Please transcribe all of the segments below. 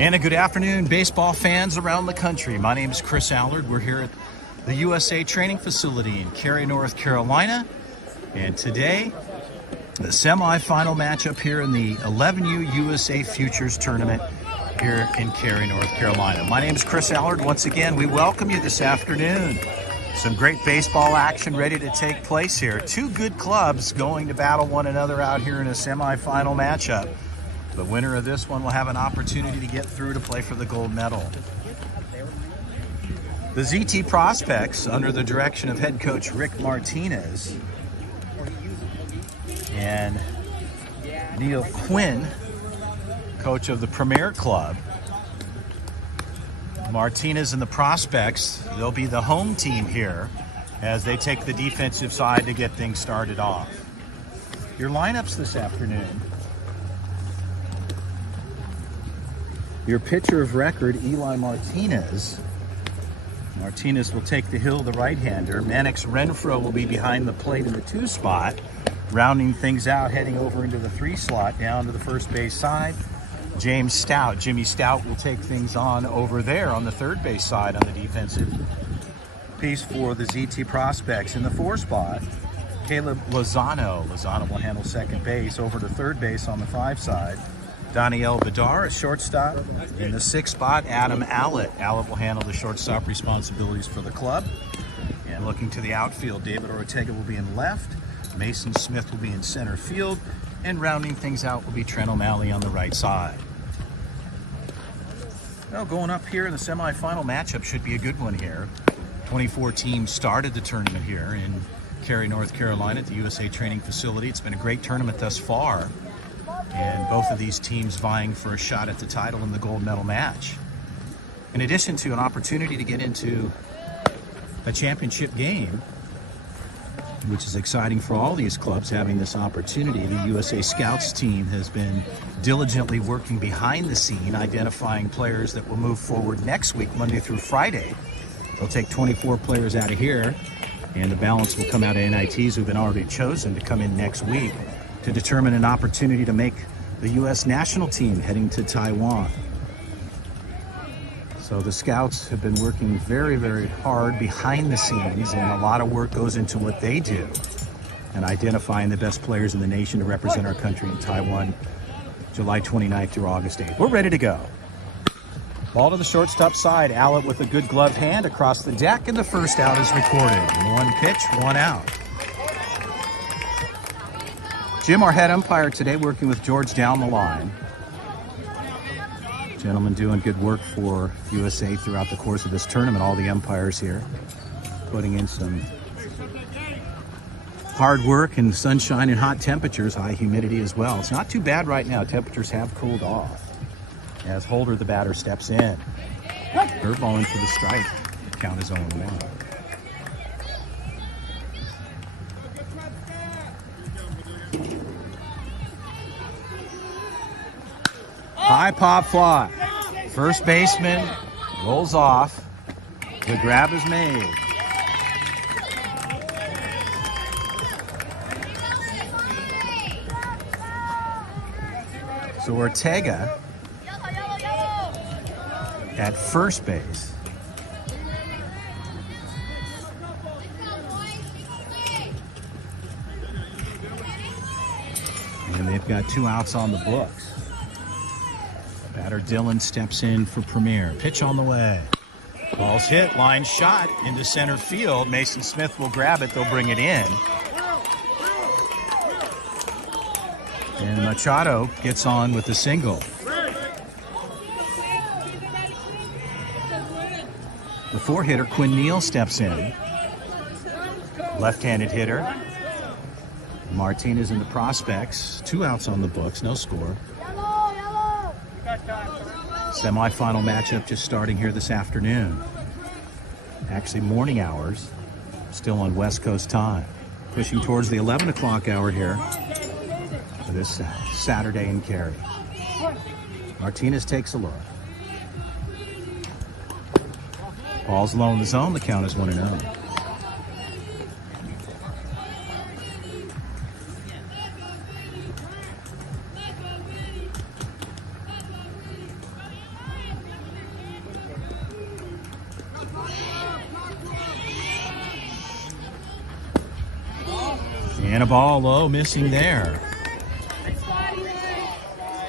And a good afternoon, baseball fans around the country. My name is Chris Allard. We're here at the USA Training Facility in Cary, North Carolina. And today, the semifinal matchup here in the 11U USA Futures Tournament here in Cary, North Carolina. My name is Chris Allard. Once again, we welcome you this afternoon. Some great baseball action ready to take place here. Two good clubs going to battle one another out here in a semifinal matchup. The winner of this one will have an opportunity to get through to play for the gold medal. The ZT Prospects, under the direction of head coach Rick Martinez and Neil Quinn, coach of the Premier Club. Martinez and the Prospects, they'll be the home team here as they take the defensive side to get things started off. Your lineups this afternoon. Your pitcher of record, Eli Martinez. Martinez will take the hill, the right-hander. Mannix Renfro will be behind the plate in the 2 spot, rounding things out, heading over into the 3 slot, down to the first base side. James Stout, Jimmy Stout, will take things on over there on the 3rd base side on the defensive piece for the ZT Prospects. In the 4 spot, Caleb Lozano. Lozano will handle 2nd base. Over to 3rd base on the 5 side, Daniel Bedar at shortstop. In the 6th spot, Adam Allett. Allett will handle the shortstop responsibilities for the club. And looking to the outfield, David Ortega will be in left. Mason Smith will be in center field. And rounding things out will be Trent O'Malley on the right side. Now going up here in the semifinal matchup should be a good one here. 24 teams started the tournament here in Cary, North Carolina at the USA Training Facility. It's been a great tournament thus far. And both of these teams vying for a shot at the title in the gold medal match. In addition to an opportunity to get into a championship game, which is exciting for all these clubs having this opportunity. The USA Scouts team has been diligently working behind the scene, identifying players that will move forward next week, Monday through Friday. They'll take 24 players out of here, and the balance will come out of NITs who've been already chosen to come in next week to determine an opportunity to make the U.S. national team heading to Taiwan. So the Scouts have been working very, very hard behind the scenes, and a lot of work goes into what they do and identifying the best players in the nation to represent our country in Taiwan, July 29th through August 8th. We're ready to go. Ball to the shortstop side. Allett with a good gloved hand across the deck, and the first out is recorded. 1 pitch, 1 out. Jim, our head umpire today, working with George down the line. Gentlemen doing good work for USA throughout the course of this tournament. All the umpires here putting in some hard work and sunshine and hot temperatures, high humidity as well. It's not too bad right now. Temperatures have cooled off as Holder, the batter, steps in. Curveball in for the strike. Count is 0-1. High pop fly. First baseman rolls off. The grab is made. So Ortega at first base. And they've got 2 outs on the books. Batter Dillon steps in for Premier. Pitch on the way. Ball's hit, line shot into center field. Mason Smith will grab it. They'll bring it in. And Machado gets on with the single. The 4-hitter, Quinn Neal, steps in. Left-handed hitter. Martinez and the Prospects. 2 outs on the books, no score. Semi-final matchup just starting here this afternoon. Actually morning hours, still on West Coast time. Pushing towards the 11 o'clock hour here for this Saturday in Cary. Martinez takes a look. Ball's low in the zone. The count is 1-0. And a ball low, missing there.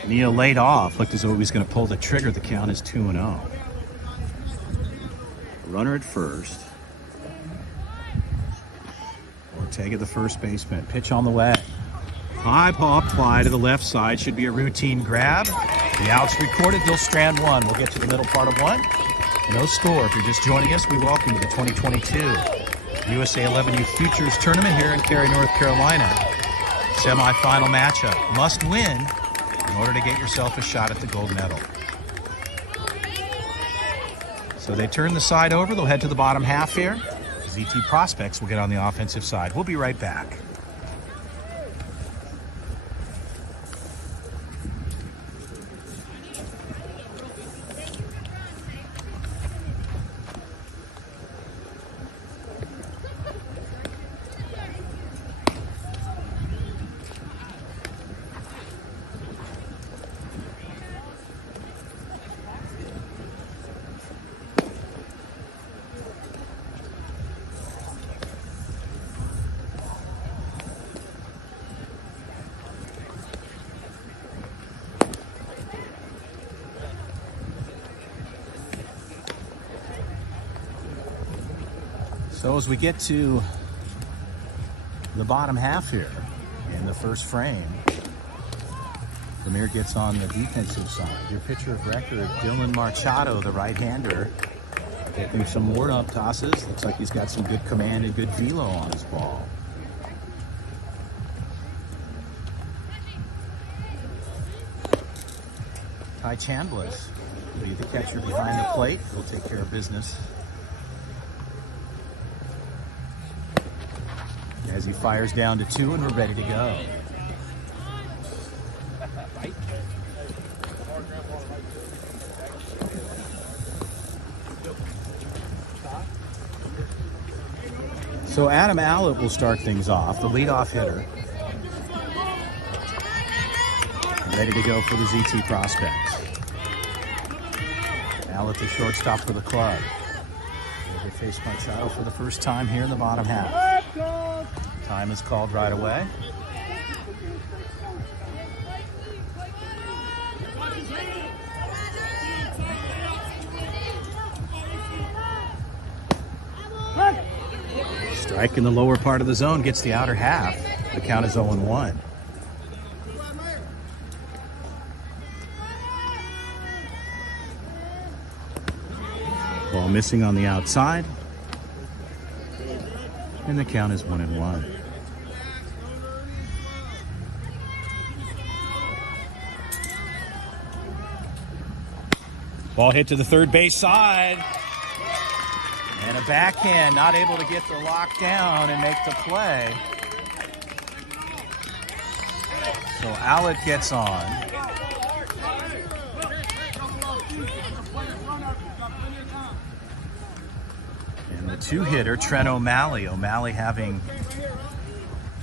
Neal laid off. Looked as though he was going to pull the trigger. The count is 2-0. Runner at first. Ortega, the first baseman. Pitch on the way. High pop fly to the left side. Should be a routine grab. The out's recorded. They'll strand one. We'll get to the middle part of one. No score. If you're just joining us, we welcome you to the 2022 USA 11U Futures Tournament here in Cary, North Carolina. Semi-final matchup. Must win in order to get yourself a shot at the gold medal. So they turn the side over. They'll head to the bottom half here. ZT Prospects will get on the offensive side. We'll be right back. So as we get to the bottom half here in the first frame, Premier gets on the defensive side. Your pitcher of record, Dylan Machado, the right-hander, taking some warm-up tosses. Looks like he's got some good command and good velo on his ball. Ty Chambliss will be the catcher behind the plate. He'll take care of business as he fires down to 2, and we're ready to go. So Adam Allett will start things off, the leadoff hitter. Ready to go for the ZT Prospects. Allett, the shortstop for the club. They face Machado for the first time here in the bottom half. Time is called right away. Strike in the lower part of the zone gets the outer half. The count is 0-1. Ball missing on the outside. And the count is 1-1. Ball hit to the third base side. And a backhand, not able to get the lock down and make the play. So Allett gets on. And the two-hitter, Trent O'Malley. O'Malley having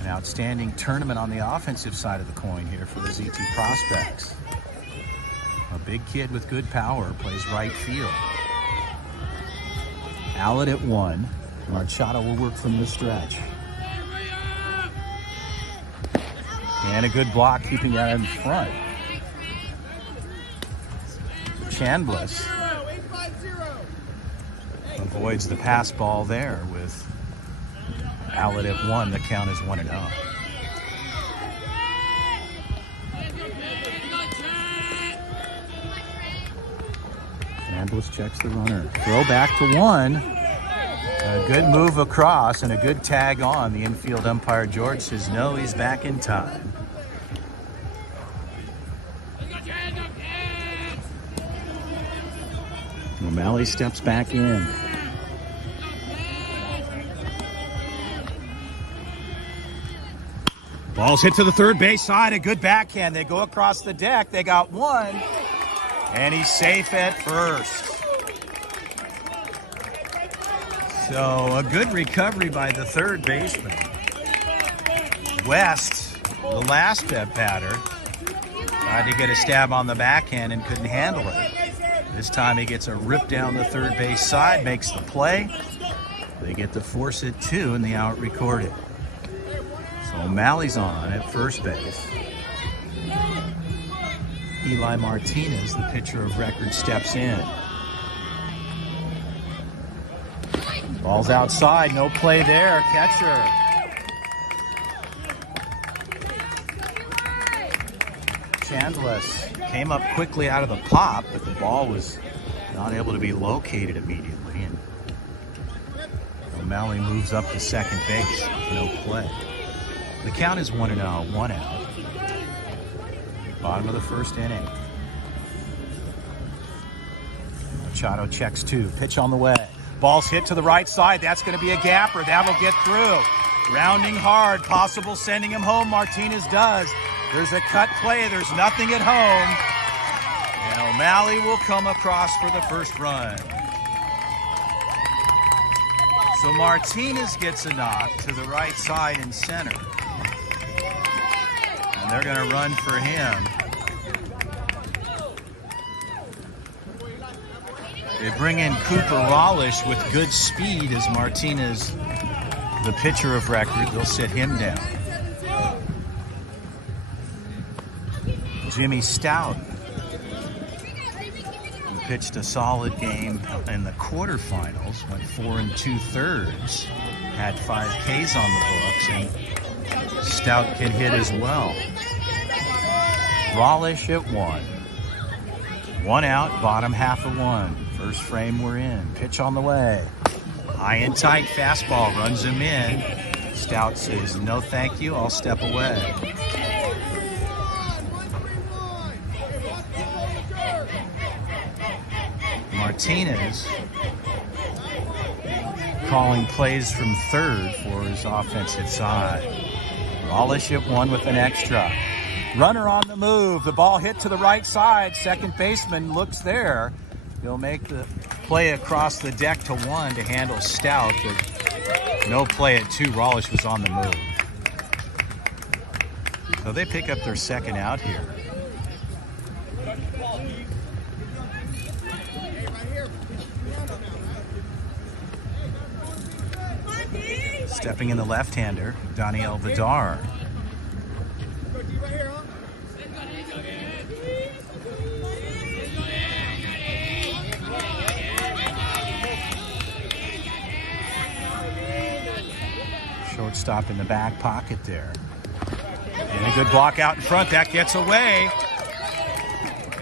an outstanding tournament on the offensive side of the coin here for the ZT Prospects. A big kid with good power, plays right field. Allett at 1. Machado will work from the stretch. And a good block, keeping that in front. Chambliss avoids the pass ball there with Allett at 1. The count is 1-0. Chambliss checks the runner. Throw back to 1. A good move across and a good tag on. The infield umpire, George, says no, he's back in time. O'Malley steps back in. Ball's hit to the third base side. A good backhand. They go across the deck. They got 1. And he's safe at first. So a good recovery by the third baseman. West, the last batter, tried to get a stab on the backhand and couldn't handle it. This time he gets a rip down the third base side, makes the play. They get to force it 2 and the out recorded. So O'Malley's on at first base. Eli Martinez, the pitcher of record, steps in. Ball's outside, no play there, catcher. Chandless came up quickly out of the pop, but the ball was not able to be located immediately. And O'Malley moves up to second base, no play. The count is 1-0, 1 out. Bottom of the first inning. Machado checks 2, pitch on the way. Ball's hit to the right side, that's going to be a gapper, that'll get through. Rounding hard, possible sending him home, Martinez does. There's a cut play, there's nothing at home. And O'Malley will come across for the first run. So Martinez gets a knock to the right side and center. And they're going to run for him. They bring in Cooper Rollish with good speed as Martinez, the pitcher of record. They'll sit him down. Jimmy Stout pitched a solid game in the quarterfinals, went 4 2/3, had 5 Ks on the books, and Stout can hit as well. Rollish at 1. 1 out, bottom half of 1. First frame we're in. Pitch on the way. High and tight fastball, runs him in. Stout says, no thank you, I'll step away. Martinez calling plays from third for his offensive side. Rollish at 1 with an extra. Runner on the move. The ball hit to the right side. Second baseman looks there. He'll make the play across the deck to 1 to handle Stout, but no play at 2. Rollish was on the move. So they pick up their second out here. Stepping in the left-hander, Daniel Vidar. Shortstop in the back pocket there. And a good block out in front. That gets away.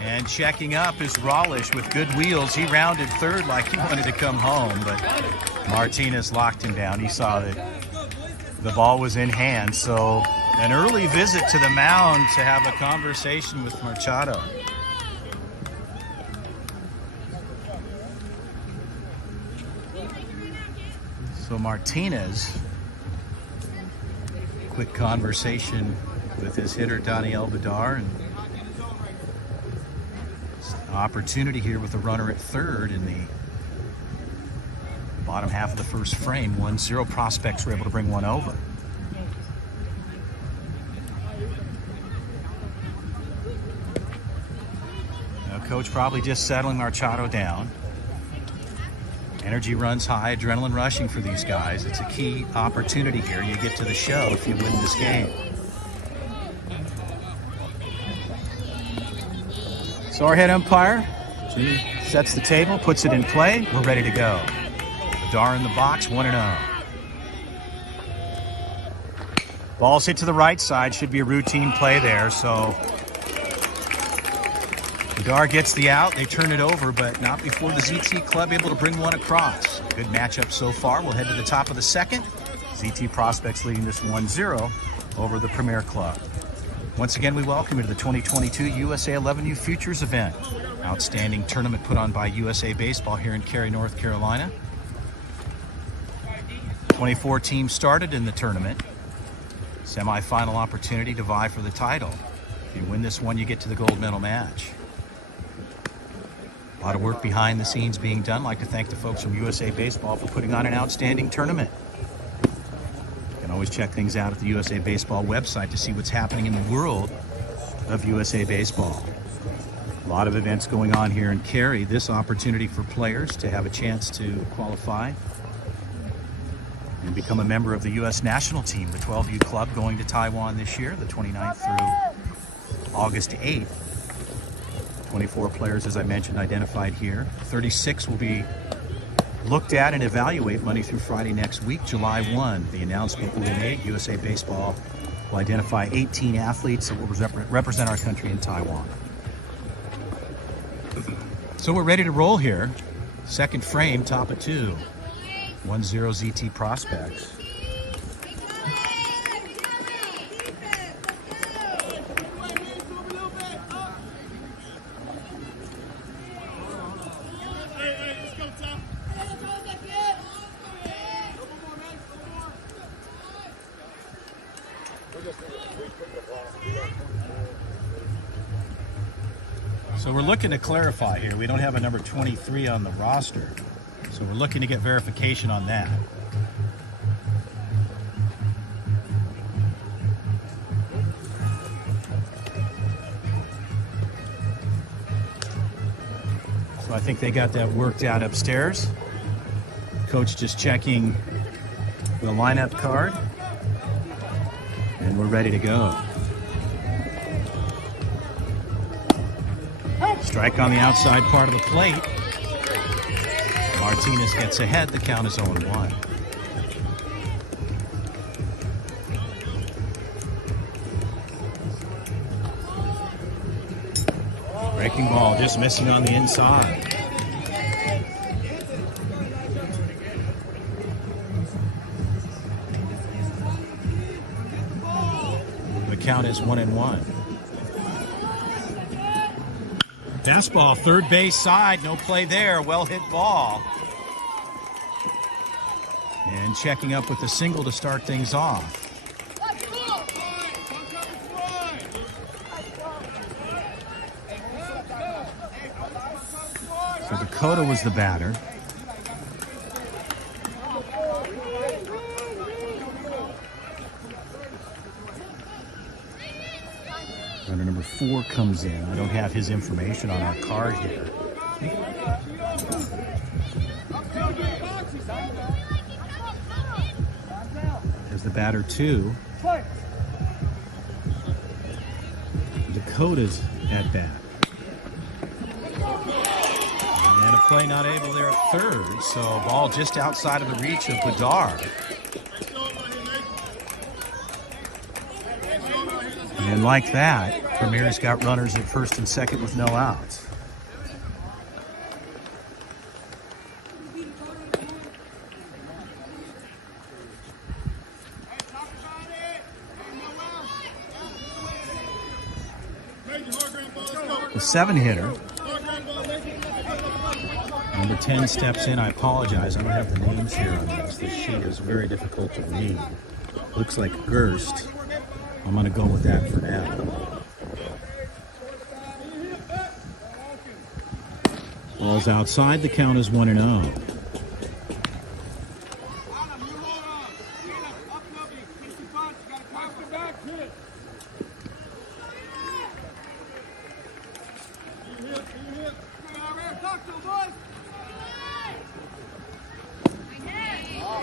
And checking up is Rollish with good wheels. He rounded third like he wanted to come home, but Martinez locked him down. He saw that the ball was in hand. So an early visit to the mound to have a conversation with Machado. So Martinez, quick conversation with his hitter Daniel Vidar, and opportunity here with a runner at third in the bottom half of the first frame. 1-0. Prospects were able to bring one over. Now coach probably just settling Machado down. Energy runs high, adrenaline rushing for these guys. It's a key opportunity here. You get to the show if you win this game. So our head umpire, Jimmy, sets the table, puts it in play. We're ready to go. Vidar in the box, 1-0. Ball's hit to the right side. Should be a routine play there. So Vidar gets the out. They turn it over, but not before the ZT Club able to bring one across. Good matchup so far. We'll head to the top of the second. ZT Prospects leading this 1-0 over the Premier Club. Once again, we welcome you to the 2022 USA 11U Futures event. Outstanding tournament put on by USA Baseball here in Cary, North Carolina. 24 teams started in the tournament. Semi-final opportunity to vie for the title. If you win this one, you get to the gold medal match. A lot of work behind the scenes being done. I'd like to thank the folks from USA Baseball for putting on an outstanding tournament. You can always check things out at the USA Baseball website to see what's happening in the world of USA Baseball. A lot of events going on here in Cary. This opportunity for players to have a chance to qualify and become a member of the U.S. national team, the 12U club going to Taiwan this year, the 29th through August 8th. 24 players, as I mentioned, identified here. 36 will be looked at and evaluate Monday through Friday next week, July 1. The announcement will be made. USA Baseball will identify 18 athletes that will represent our country in Taiwan. So we're ready to roll here. Second frame, top of 2. 1-0 ZT Prospects. So we're looking to clarify here. We don't have a number 23 on the roster. So we're looking to get verification on that. So I think they got that worked out upstairs. Coach just checking the lineup card. And we're ready to go. Strike on the outside part of the plate. Martinez gets ahead. The count is 0-1. Breaking ball just missing on the inside. The count is 1-1. Fastball, third base side, no play there, well hit ball. And checking up with a single to start things off. So Dakota was the batter. Runner number 4 comes in. I don't have his information on our card here. There's the batter 2. Dakota's at bat. And a play not able there at third. So ball just outside of the reach of Bedard. And like that, Premier's got runners at first and second with no outs. The 7-hitter. Number 10 steps in. I apologize. I don't have the names here on this. This sheet is very difficult to read. Looks like Gerst. I'm going to go with that for now. Ball's outside. The count is 1-0.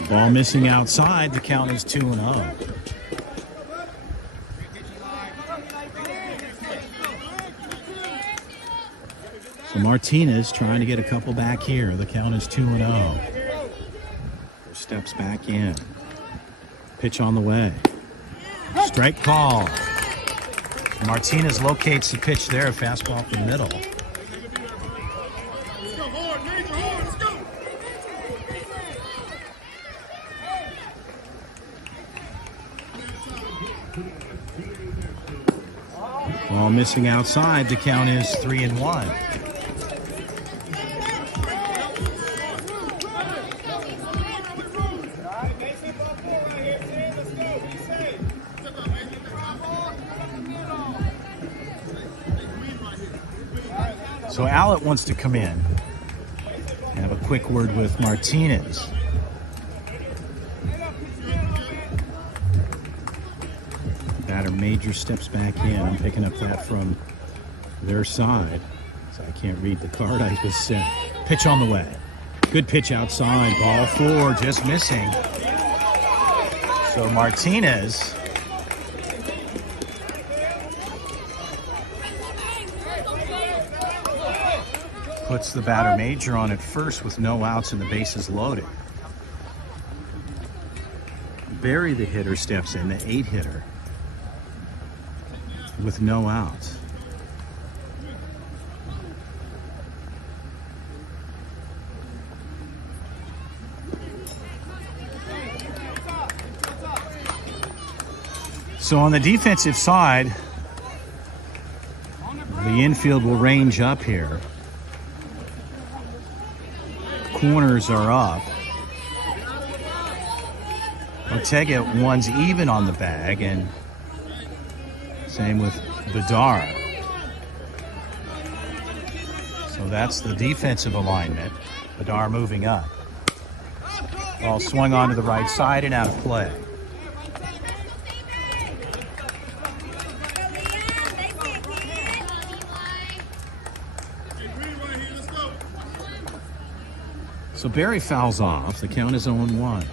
Ball missing outside. The count is 2-0. So Martinez trying to get a couple back here. The count is 2-0. Steps back in. Pitch on the way. Strike call. Martinez locates the pitch there. Fastball up the middle. Ball missing outside. The count is 3-1. So Allett wants to come in and have a quick word with Martinez. Batter Major steps back in. I'm picking up that from their side. So I can't read the card I just sent. Pitch on the way. Good pitch outside. Ball 4, just missing. So Martinez puts the batter major on at first with no outs and the bases loaded. Barry, the hitter, steps in, the 8 hitter, with no outs. So on the defensive side, the infield will range up here. Corners are up. Ortega one's even on the bag, and same with Bedard. So that's the defensive alignment. Bedard moving up. Ball swung onto the right side and out of play. So Barry fouls off. The count is 0-1.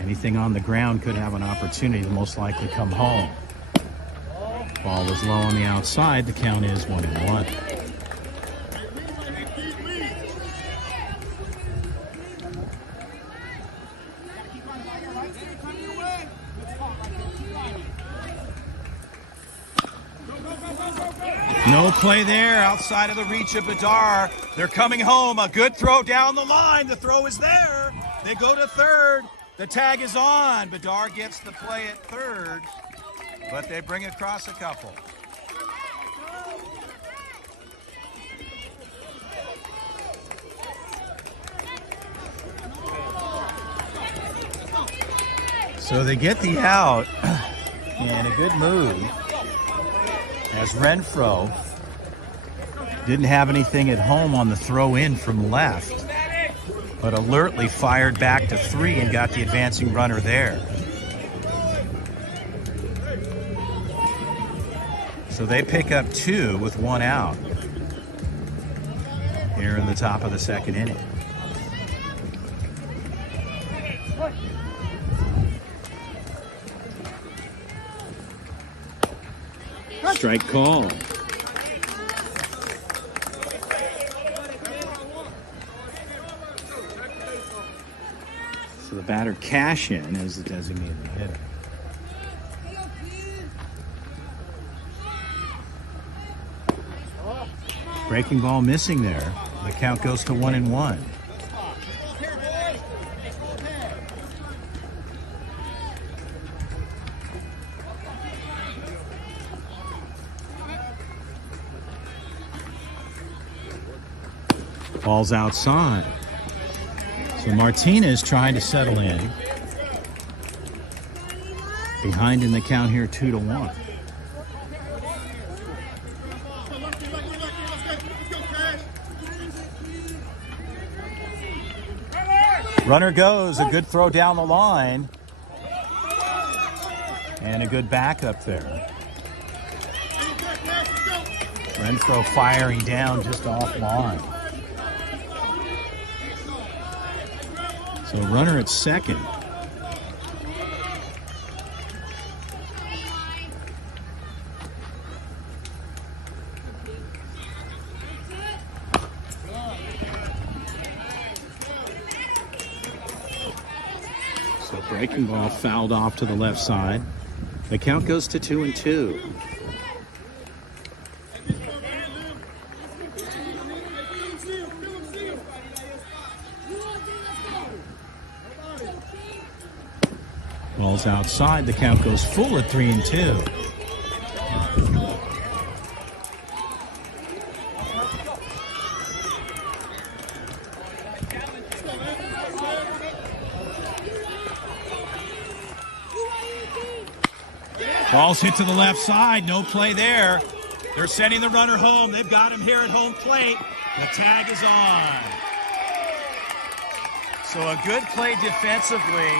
Anything on the ground could have an opportunity to most likely come home. Ball is low on the outside. The count is 1-1. No play there, outside of the reach of Bedard. They're coming home. A good throw down the line. The throw is there. They go to third. The tag is on. Bedard gets the play at third, but they bring across a couple. So they get the out, and a good move as Renfroe didn't have anything at home on the throw in from left, but alertly fired back to 3 and got the advancing runner there. So they pick up 2 with 1 out here in the top of the second inning. Strike call. So the batter Cashin is the designated hitter. Breaking ball missing there. The count goes to 1-1. Ball's outside. So Martinez trying to settle in. Behind in the count here, 2-1. Runner goes, a good throw down the line. And a good backup there. Renfroe firing down just off line. So runner at second. So breaking ball fouled off to the left side. The count goes to 2-2. Ball's outside. The count goes full at 3-2. Ball's hit to the left side. No play there. They're sending the runner home. They've got him here at home plate. The tag is on. So a good play defensively.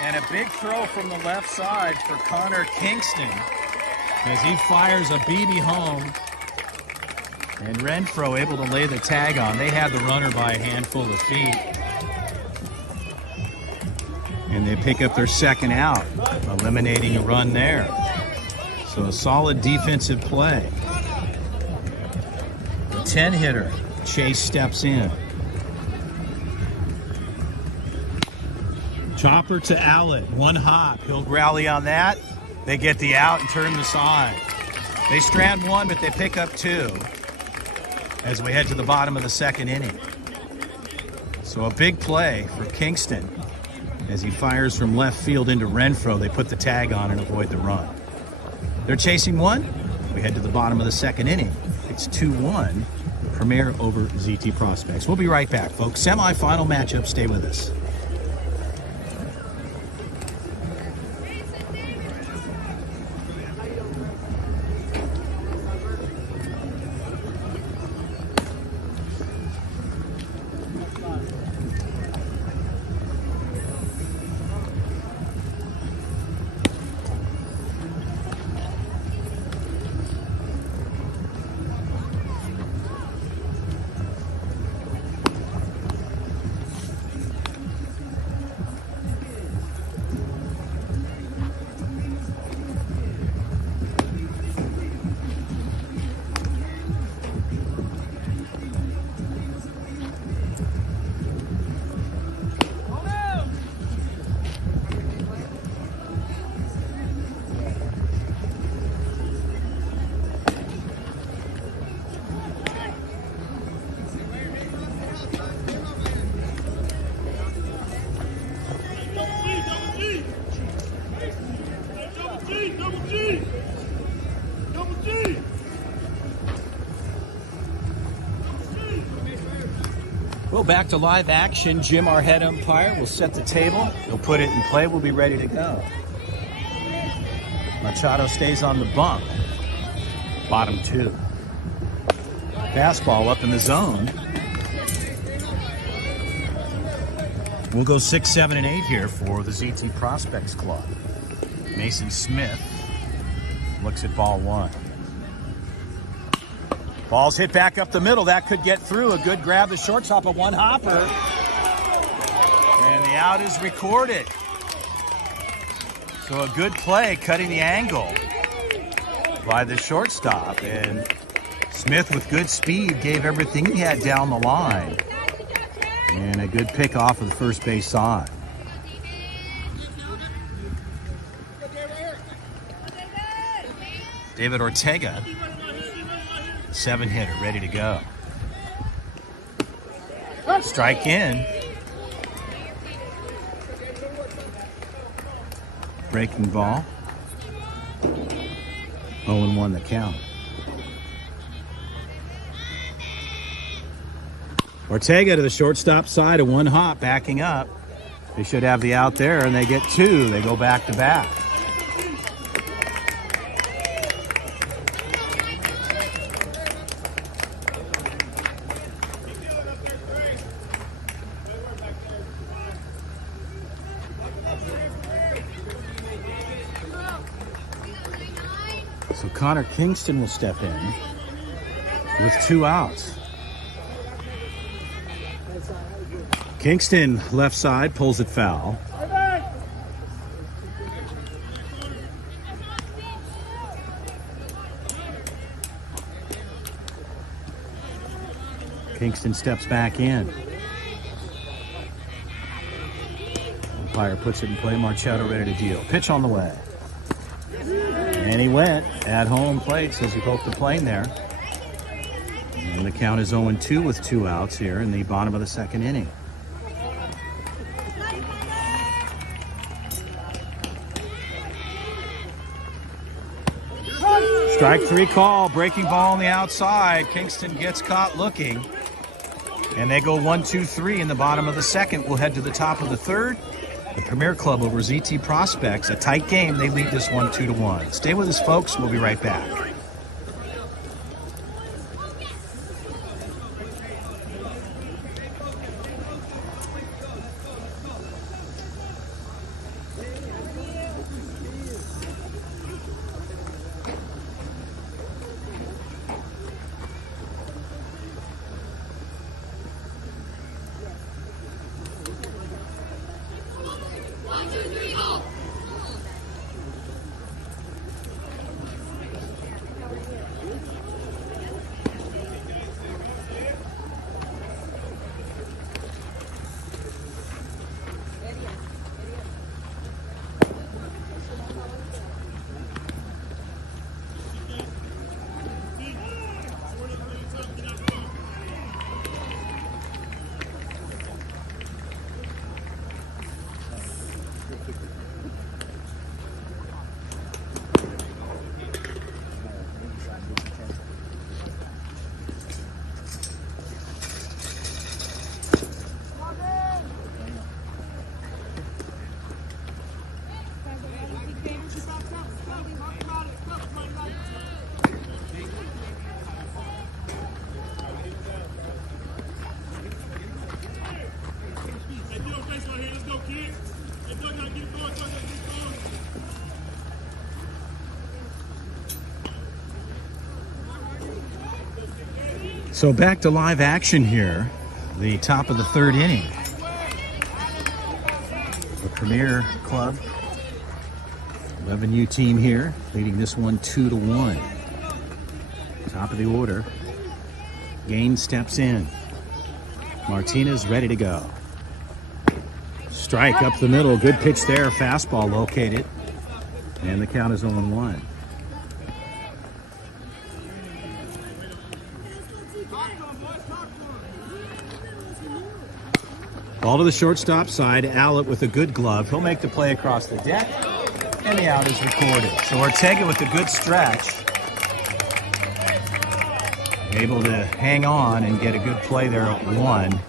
And a big throw from the left side for Connor Kingston as he fires a BB home. And Renfroe able to lay the tag on. They had the runner by a handful of feet. And they pick up their second out, eliminating a run there. So a solid defensive play. The 10-hitter, Chase steps in. Chopper to Allen, one hop. He'll rally on that. They get the out and turn the side. They strand one, but they pick up two as we head to the bottom of the second inning. So a big play for Kingston as he fires from left field into Renfroe. They put the tag on and avoid the run. They're chasing one. We head to the bottom of the second inning. It's 2-1, Premier over ZT Prospects. We'll be right back, folks. Semi-final matchup. Stay with us. Well, back to live action. Jim, our head umpire, will set the table. He'll put it in play. We'll be ready to go. Machado stays on the bump. Bottom two. Fastball up in the zone. We'll go 6, 7, and 8 here for the ZT Prospects Club. Mason Smith looks at ball one. Ball's hit back up the middle. That could get through. A good grab. The shortstop, a one-hopper. And the out is recorded. So a good play cutting the angle by the shortstop. And Smith, with good speed, gave everything he had down the line. And a good pick off of the first base side. David Ortega, 7-hitter, ready to go. Strike in. Breaking ball. 0-1 the count. Ortega to the shortstop side, a one hop, backing up. They should have the out there, and they get two. They go back to back. So Connor Kingston will step in with 2 outs. Kingston, left side, pulls it foul. Kingston steps back in. Umpire puts it in play. Machado ready to deal. Pitch on the way. And he went at home plate, says he poked the plane there. And the count is 0-2 with 2 outs here in the bottom of the second inning. Strike 3 call, breaking ball on the outside. Kingston gets caught looking. And they go 1-2-3 in the bottom of the second. We'll head to the top of the third. The Premier Club over ZT Prospects. A tight game. They lead this one 2-1. Stay with us, folks. We'll be right back. So back to live action here, the top of the third inning. The Premier Club 11U team here, leading this one 2-1. Top of the order. Gaines steps in. Martinez ready to go. Strike up the middle, good pitch there, fastball located. And the count is 0-1. Ball to the shortstop side. Allett with a good glove. He'll make the play across the deck, and the out is recorded. So Ortega with a good stretch, able to hang on and get a good play there at 1.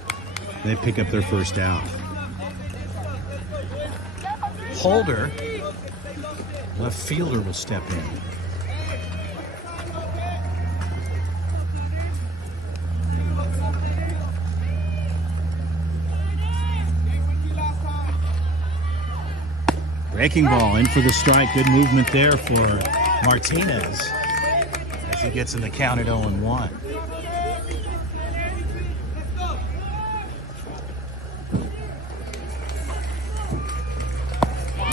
They pick up their first out. Holder, left fielder, will step in. Breaking ball in for the strike. Good movement there for Martinez as he gets in the count at 0-1.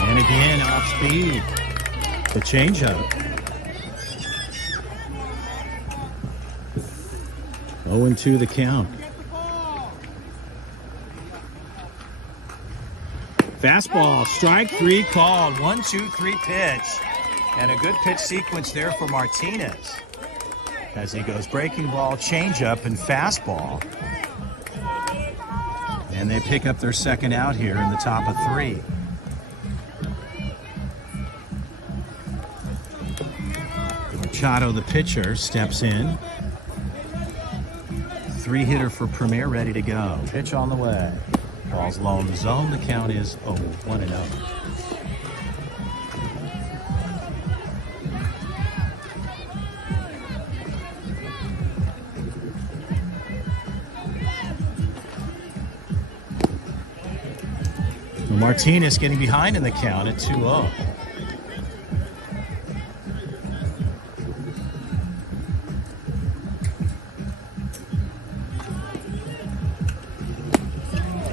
And again, off speed. The changeup. 0-2 the count. Fastball, strike 3 called. 1-2-3 pitch. And a good pitch sequence there for Martinez as he goes breaking ball, changeup, and fastball. And they pick up their second out here in the top of 3. Machado, the pitcher, steps in. 3-hitter for Premier, ready to go. Pitch on the way. Ball's low in the zone. The count is 1-0. Martinez getting behind in the count at 2-0.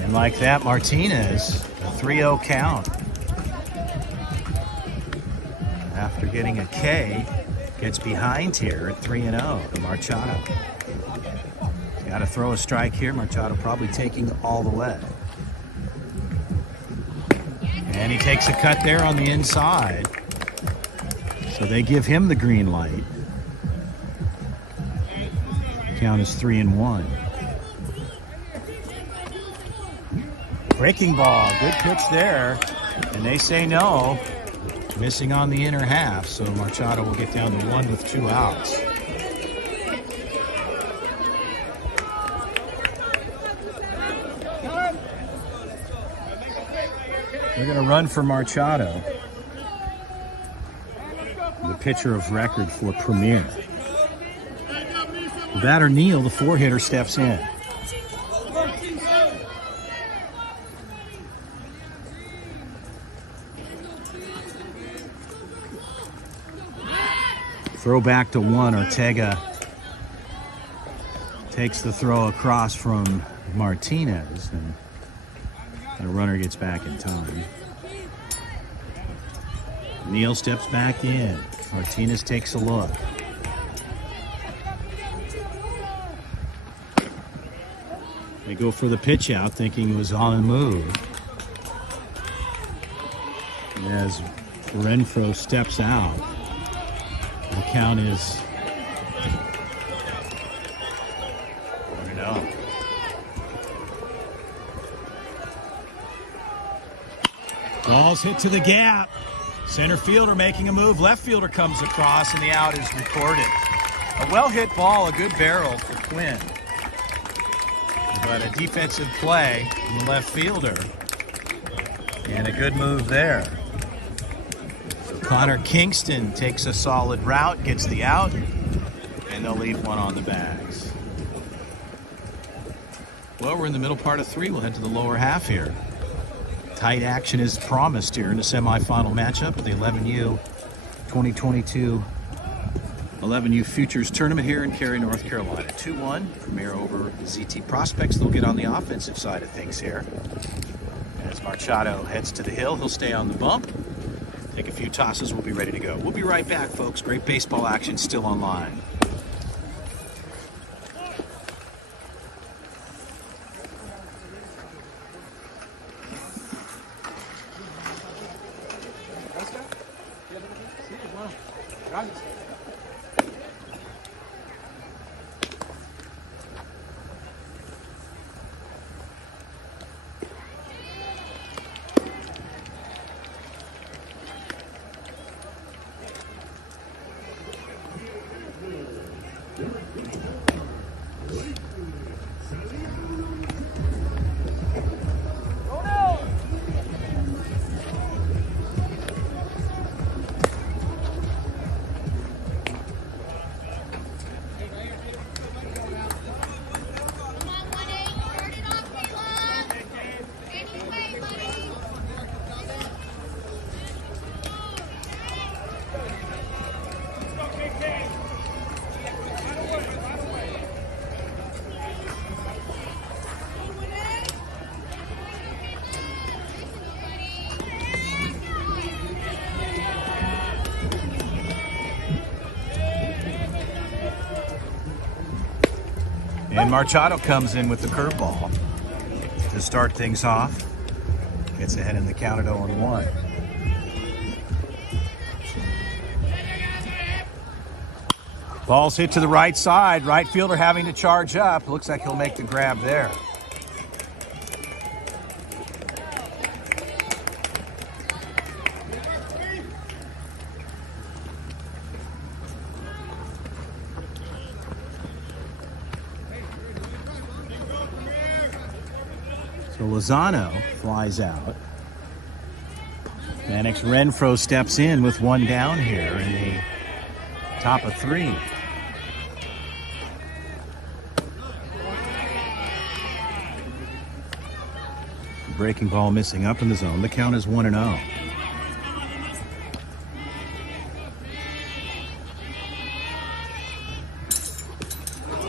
And like that, Martinez, a 3-0 count. After getting a K, gets behind here at 3-0 to Machado. Got to throw a strike here. Machado probably taking all the way. And he takes a cut there on the inside. So they give him the green light. Count is 3-1. Breaking ball, good pitch there. And they say no. Missing on the inner half, so Machado will get down to 1 with 2 outs. They're going to run for Machado, the pitcher of record for Premier. The batter Neal, the 4-hitter, steps in. Throw back to 1. Ortega takes the throw across from Martinez, and the runner gets back in time. Neal steps back in. Martinez takes a look. They go for the pitch out, thinking it was on the move. And as Renfroe steps out, the count is 1-0. Ball's hit to the gap. Center fielder making a move. Left fielder comes across, and the out is recorded. A well-hit ball, a good barrel for Quinn. But a defensive play from the left fielder. And a good move there. Connor Kingston takes a solid route, gets the out, and they'll leave 1 on the bags. Well, we're in the middle part of 3. We'll head to the lower half here. Tight action is promised here in the semifinal matchup of the 11U 2022 11U Futures Tournament here in Cary, North Carolina. 2-1, Premier over ZT Prospects. They'll get on the offensive side of things here. As Machado heads to the hill, he'll stay on the bump. Take a few tosses, we'll be ready to go. We'll be right back, folks. Great baseball action still online. And Machado comes in with the curveball to start things off. Gets ahead in the count at 0-1. Ball's hit to the right side. Right fielder having to charge up. Looks like he'll make the grab there. So Lozano flies out. Mannix Renfroe steps in with one down here in the top of 3. Breaking ball missing up in the zone. The count is 1-0.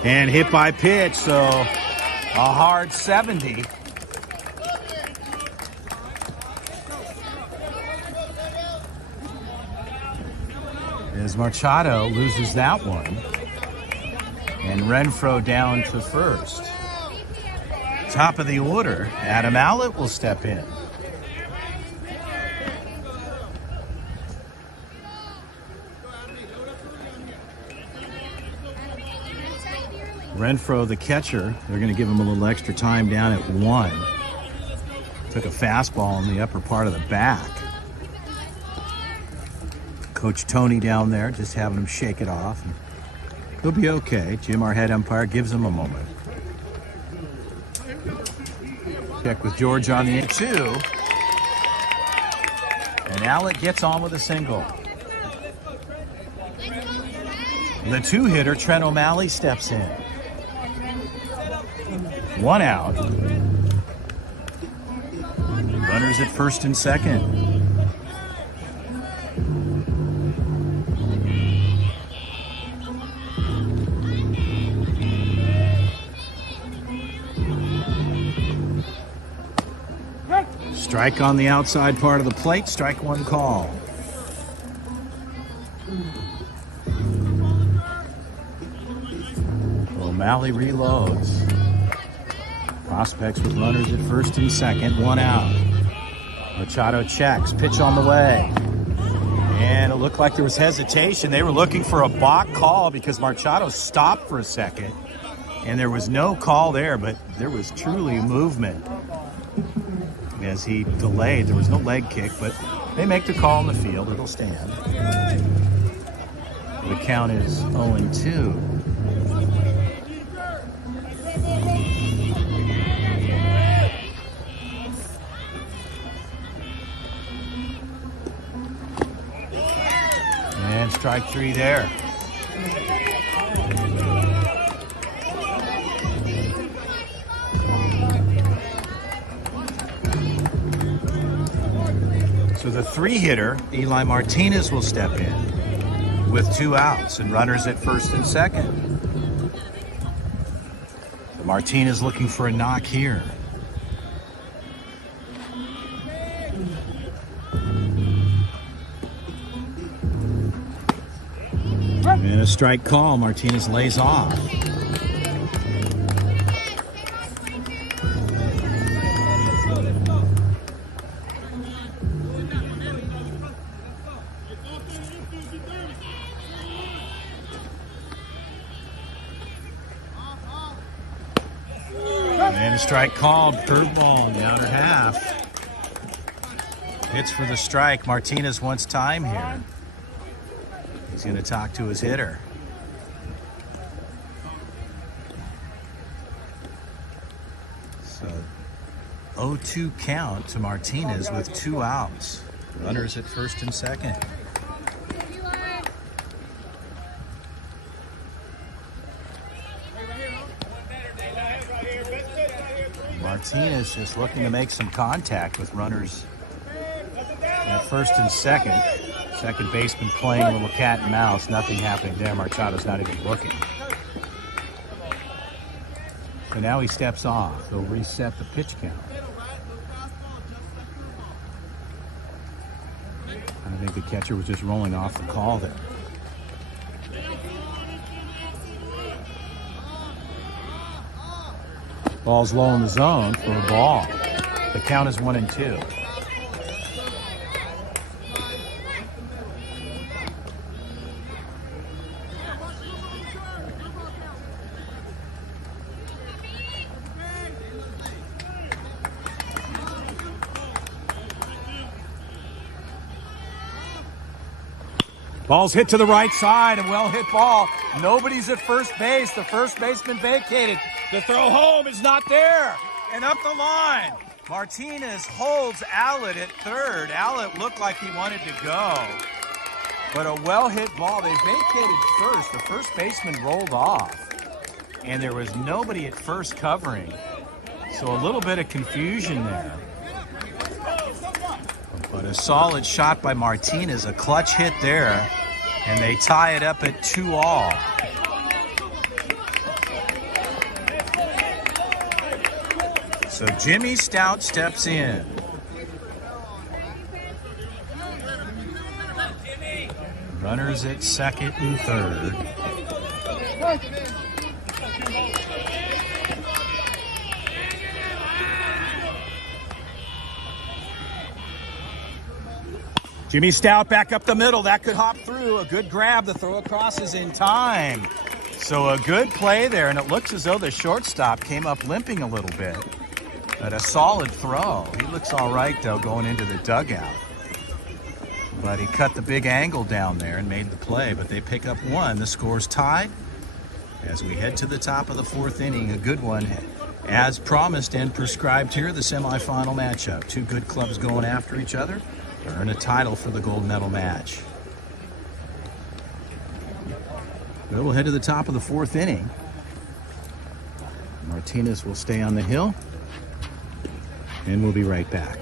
And hit by pitch, so a hard 70. As Machado loses that one. And Renfroe down to first. Top of the order, Adam Allett will step in. Renfroe, the catcher, they're going to give him a little extra time down at 1. Took a fastball in the upper part of the back. Coach Tony down there just having him shake it off. He'll be okay. Jim, our head umpire, gives him a moment. Check with George on the 2. And Allett gets on with a single. The 2-hitter, Trent O'Malley, steps in. 1 out. Runners at first and second. Strike on the outside part of the plate, strike 1 call. O'Malley reloads. Prospects with runners at first and second, 1 out. Machado checks, pitch on the way. And it looked like there was hesitation. They were looking for a balk call because Machado stopped for a second. And there was no call there, but there was truly movement. As he delayed, there was no leg kick, but they make the call in the field. It'll stand. The count is 0-2. And strike 3 there. So the 3-hitter, Eli Martinez, will step in. with 2 outs and runners at first and second. Martinez looking for a knock here. And a strike call. Martinez lays off. And a strike called. Curveball in the outer half. Hits for the strike. Martinez wants time here. He's going to talk to his hitter. So 0-2 count to Martinez with 2 outs. Runners at first and second. Martinez just looking to make some contact with runners at first and second. Second baseman playing a little cat and mouse. Nothing happening there. Machado's not even looking. So now he steps off. They'll reset the pitch count. I think the catcher was just rolling off the call there. Ball's low in the zone for a ball. The count is 1-2. Ball's hit to the right side, a well-hit ball. Nobody's at first base. The first baseman vacated. The throw home is not there. And up the line. Martinez holds Allett at third. Allett looked like he wanted to go. But a well-hit ball. They vacated first. The first baseman rolled off. And there was nobody at first covering. So a little bit of confusion there. But a solid shot by Martinez. A clutch hit there. And they tie it up at 2-all. So Jimmy Stout steps in. Runners at second and third. Jimmy Stout back up the middle. That could hop through. A good grab. The throw across is in time. So a good play there, and it looks as though the shortstop came up limping a little bit. But a solid throw. He looks all right, though, going into the dugout. But he cut the big angle down there and made the play. But they pick up one. The score's tied as we head to the top of the fourth inning. A good one, as promised and prescribed here, the semifinal matchup. Two good clubs going after each other to earn a title for the gold medal match. Well, we'll head to the top of the fourth inning. Martinez will stay on the hill. And we'll be right back.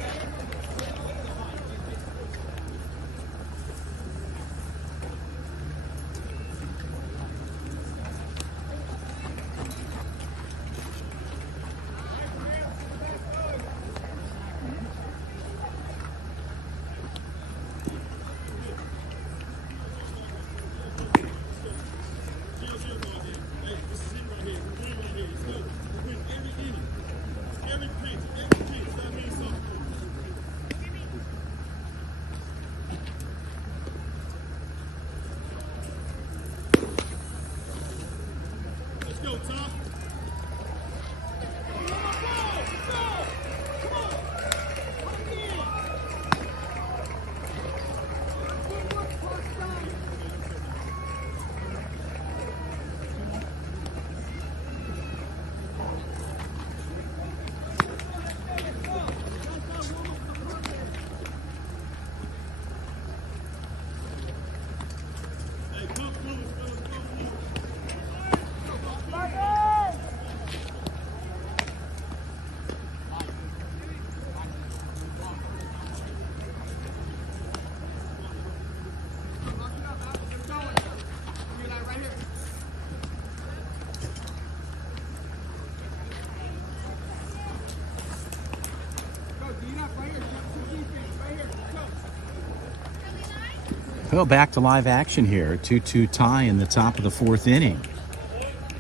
Well, back to live action here. 2-2 tie in the top of the fourth inning.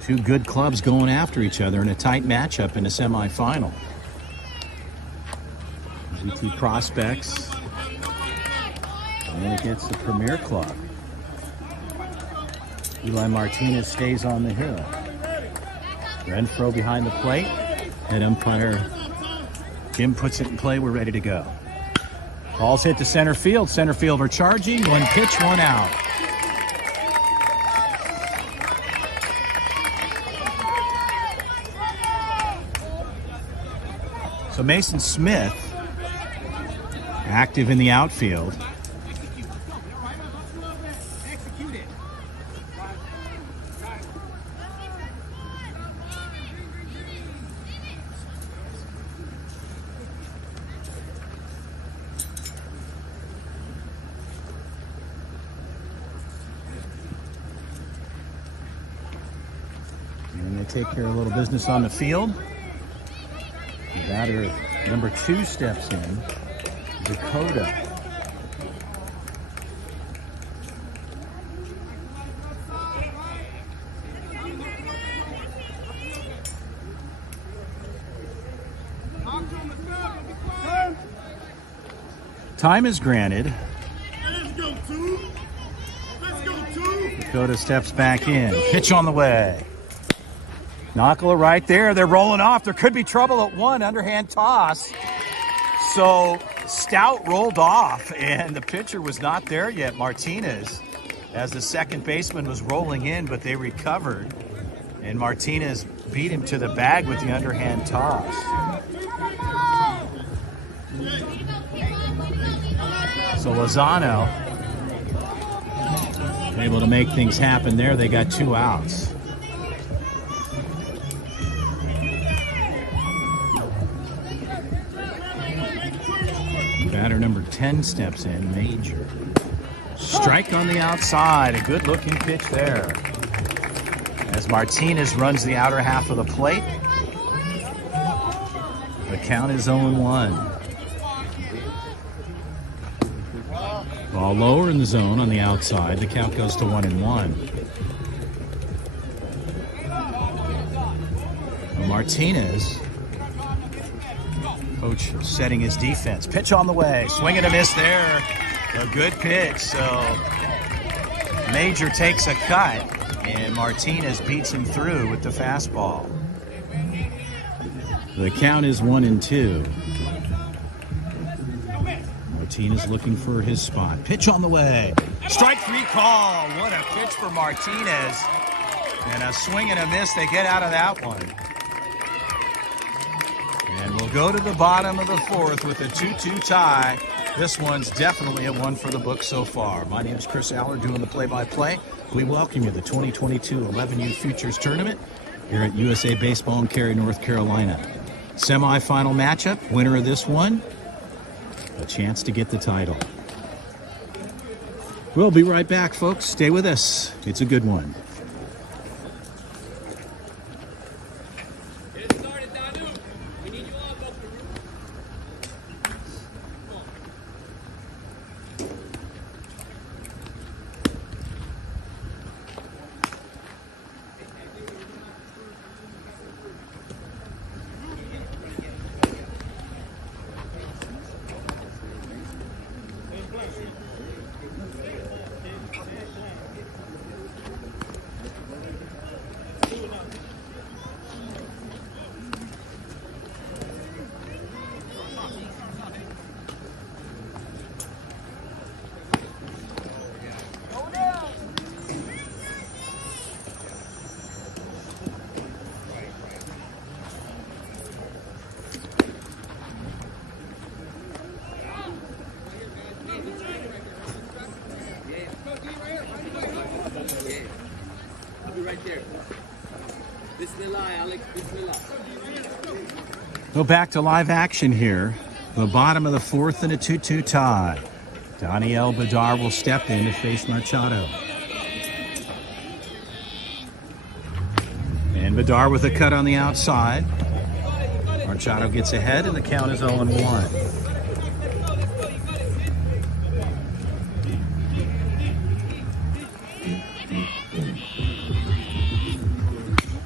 Two good clubs going after each other in a tight matchup in a semifinal. GT Prospects and against the Premier Club. Eli Martinez stays on the hill. Renfro behind the plate. Head umpire Jim puts it in play. We're ready to go. Ball's hit to center field. Center fielder charging. One pitch, one out. So Mason Smith active in the outfield. And they take care of a little business on the field. The batter number 2 steps in, Dakota. Time is granted. Dakota steps back in. Pitch on the way. Knockler right there. They're rolling off. There could be trouble at one. Underhand toss. So Stout rolled off, and the pitcher was not there yet, Martinez, as the second baseman was rolling in, but they recovered. And Martinez beat him to the bag with the underhand toss. So Lozano able to make things happen there. They got 2 outs. Batter number 10 steps in, Major. Strike on the outside. A good looking pitch there. As Martinez runs the outer half of the plate. The count is 0-1. Ball lower in the zone on the outside. The count goes to 1-1. Martinez, coach setting his defense. Pitch on the way. Swing and a miss there. A good pitch. So Major takes a cut, and Martinez beats him through with the fastball. The count is 1-2. Martinez looking for his spot. Pitch on the way. Strike 3 call. What a pitch for Martinez. And a swing and a miss. They get out of that one. And we'll go to the bottom of the fourth with a 2-2 tie. This one's definitely a one for the book so far. My name is Chris Aller, doing the play-by-play. We welcome you to the 2022 11U Futures Tournament here at USA Baseball in Cary, North Carolina. Semi-final matchup. Winner of this one, a chance to get the title. We'll be right back, folks. Stay with us. It's a good one. Go back to live action here. The bottom of the fourth and a 2-2 tie. Daniel Bedar will step in to face Machado. And Bedar with a cut on the outside. Machado gets ahead, and the count is 0-1.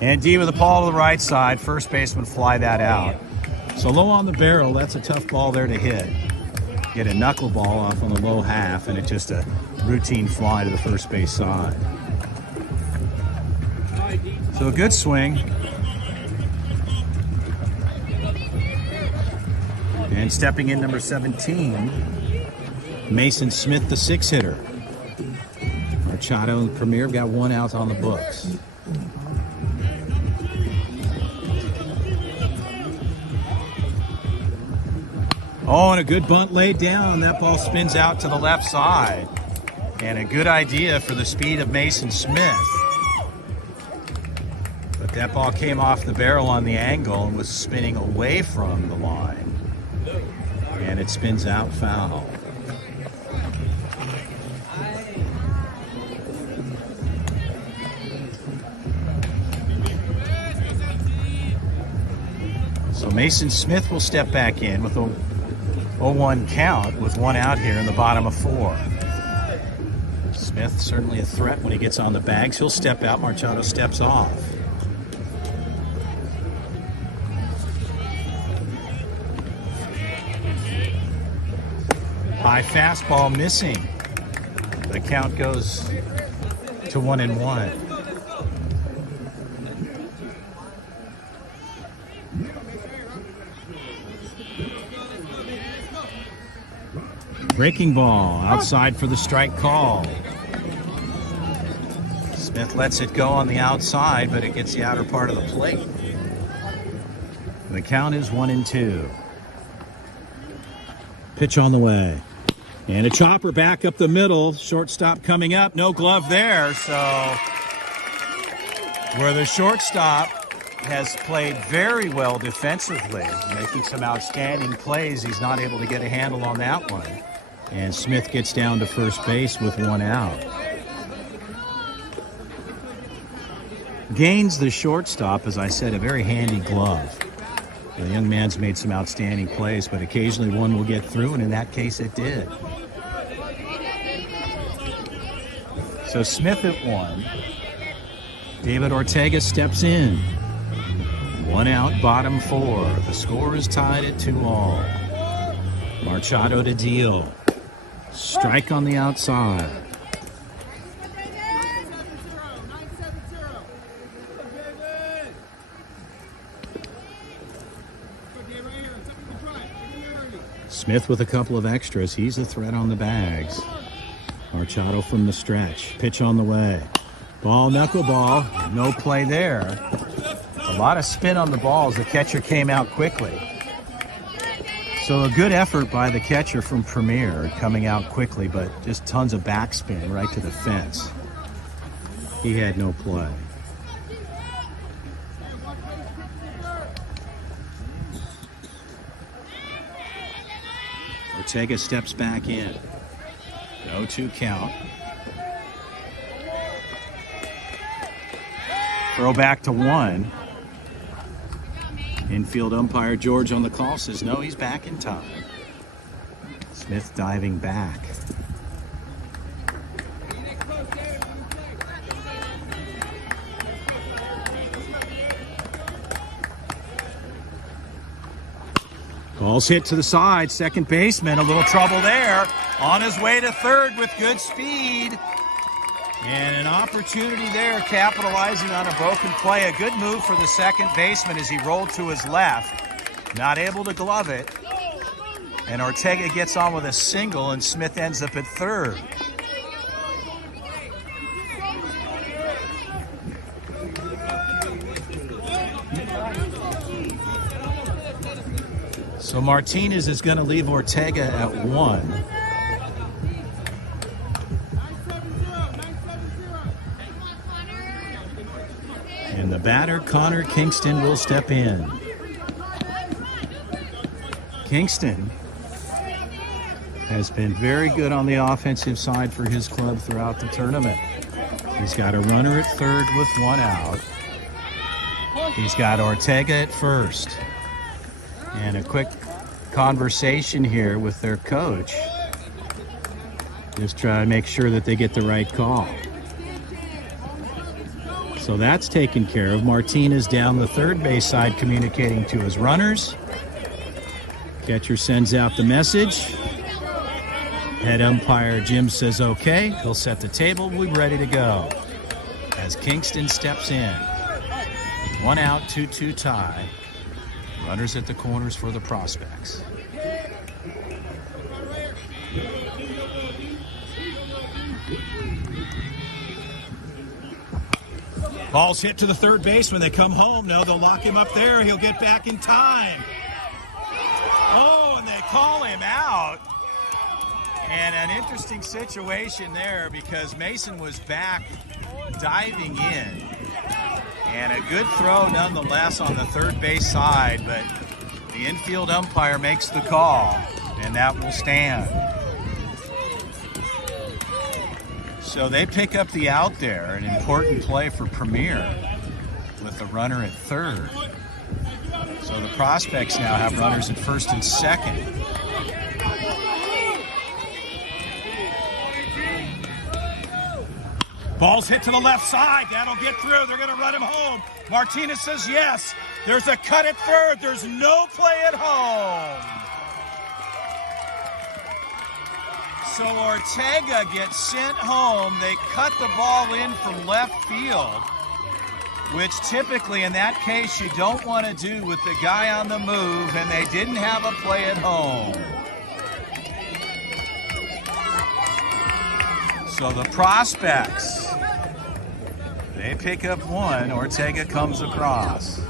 And D with the ball to the right side. First baseman fly that out. So low on the barrel, that's a tough ball there to hit. Get a knuckleball off on the low half, and it's just a routine fly to the first base side. So a good swing. And stepping in, number 17, Mason Smith, the 6-hitter. Machado and Premier have got one out on the books. Oh, and a good bunt laid down. That ball spins out to the left side. And a good idea for the speed of Mason Smith. But that ball came off the barrel on the angle and was spinning away from the line. And it spins out foul. So Mason Smith will step back in with a 0-1 count with one out here in the bottom of 4. Smith certainly a threat when he gets on the bags. He'll step out. Machado steps off. High fastball missing. The count goes to 1-1. Breaking ball outside for the strike call. Smith lets it go on the outside, but it gets the outer part of the plate. The count is 1-2. Pitch on the way. And a chopper back up the middle. Shortstop coming up. No glove there. So where the shortstop has played very well defensively, making some outstanding plays, he's not able to get a handle on that one. And Smith gets down to first base with one out. Gaines, the shortstop, as I said, a very handy glove. The young man's made some outstanding plays, but occasionally one will get through, and in that case it did. So Smith at 1. David Ortega steps in. One out, bottom 4. The score is tied at 2-all. Machado to deal. Strike on the outside. Smith with a couple of extras. He's a threat on the bags. Machado from the stretch. Pitch on the way. Ball, knuckleball. No play there. A lot of spin on the balls. The catcher came out quickly. So a good effort by the catcher from Premier, coming out quickly, but just tons of backspin right to the fence. He had no play. Ortega steps back in. 0-2 count. Throw back to 1. Infield umpire George on the call says no, he's back in time. Smith diving back. Ball's hit to the side. Second baseman, a little trouble there. On his way to third with good speed. And an opportunity there, capitalizing on a broken play. A good move for the second baseman as he rolled to his left. Not able to glove it. And Ortega gets on with a single, and Smith ends up at third. So Martinez is going to leave Ortega at 1. And the batter, Connor Kingston, will step in. Kingston has been very good on the offensive side for his club throughout the tournament. He's got a runner at third with one out. He's got Ortega at first. And a quick conversation here with their coach. Just try to make sure that they get the right call. So that's taken care of. Martinez down the third base side communicating to his runners. Catcher sends out the message. Head umpire Jim says okay. He'll set the table. We're ready to go. As Kingston steps in. 1 out, 2-2 tie. Runners at the corners for the Prospects. Ball's hit to the third base when they come home. No, they'll lock him up there. He'll get back in time. Oh, and they call him out. And an interesting situation there because Mason was back diving in. And a good throw nonetheless on the third base side, but the infield umpire makes the call, and that will stand. So they pick up the out there, an important play for Premier with the runner at third. So the Prospects now have runners at first and second. Ball's hit to the left side. That'll get through. They're going to run him home. Martinez says yes. There's a cut at third. There's no play at home. So Ortega gets sent home. They cut the ball in from left field, which typically in that case you don't want to do with the guy on the move, and they didn't have a play at home. So the Prospects, they pick up one. Ortega comes across.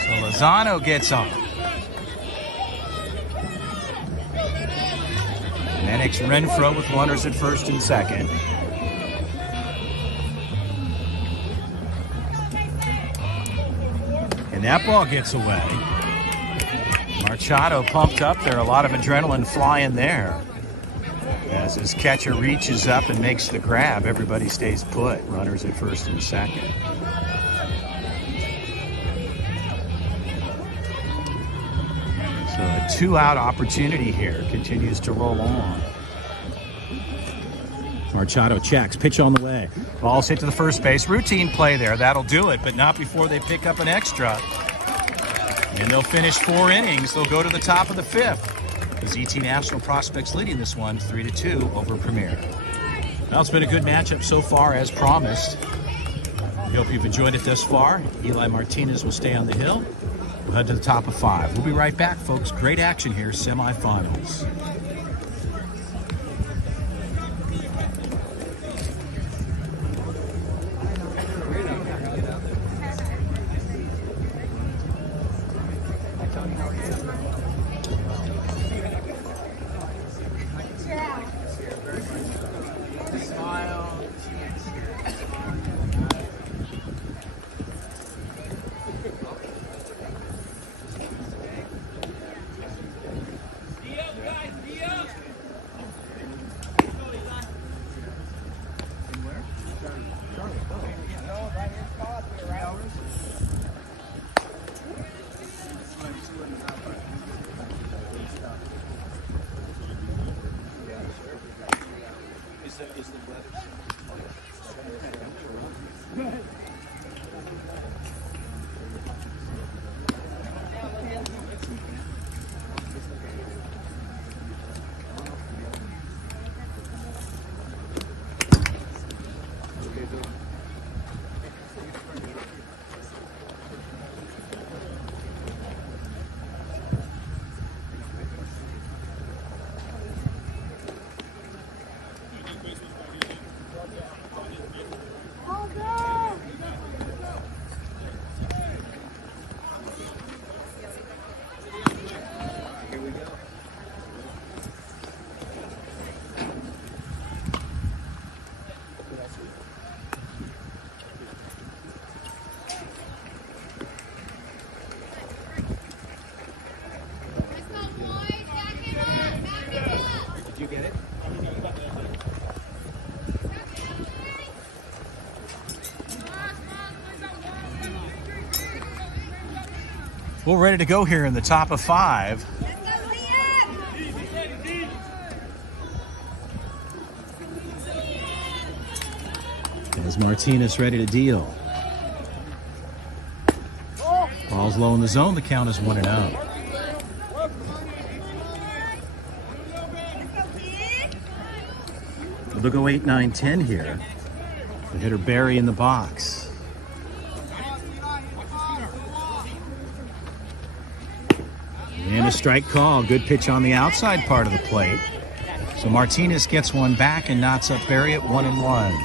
So Lozano gets on. Innings Renfroe with runners at first and second. And that ball gets away. Machado pumped up there. A lot of adrenaline flying there. As his catcher reaches up and makes the grab, everybody stays put. Runners at first and second. So a 2-out opportunity here continues to roll on. Machado checks, pitch on the way. Ball's hit to the first base. Routine play there. That'll do it, but not before they pick up an extra. And they'll finish 4 innings. They'll go to the top of the 5th. The ZT National Prospects leading this one 3-2 over Premier. Well, it's been a good matchup so far as promised. We hope you've enjoyed it thus far. Eli Martinez will stay on the hill. We'll head to the top of 5. We'll be right back, folks. Great action here, semifinals. We're ready to go here in the top of 5. As Martinez ready to deal. Ball's low in the zone. The count is 1-0. They'll go 8, 9, 10 here. The hitter Barry in the box. And a strike call. Good pitch on the outside part of the plate. So Martinez gets one back and knots up Barry at 1-1.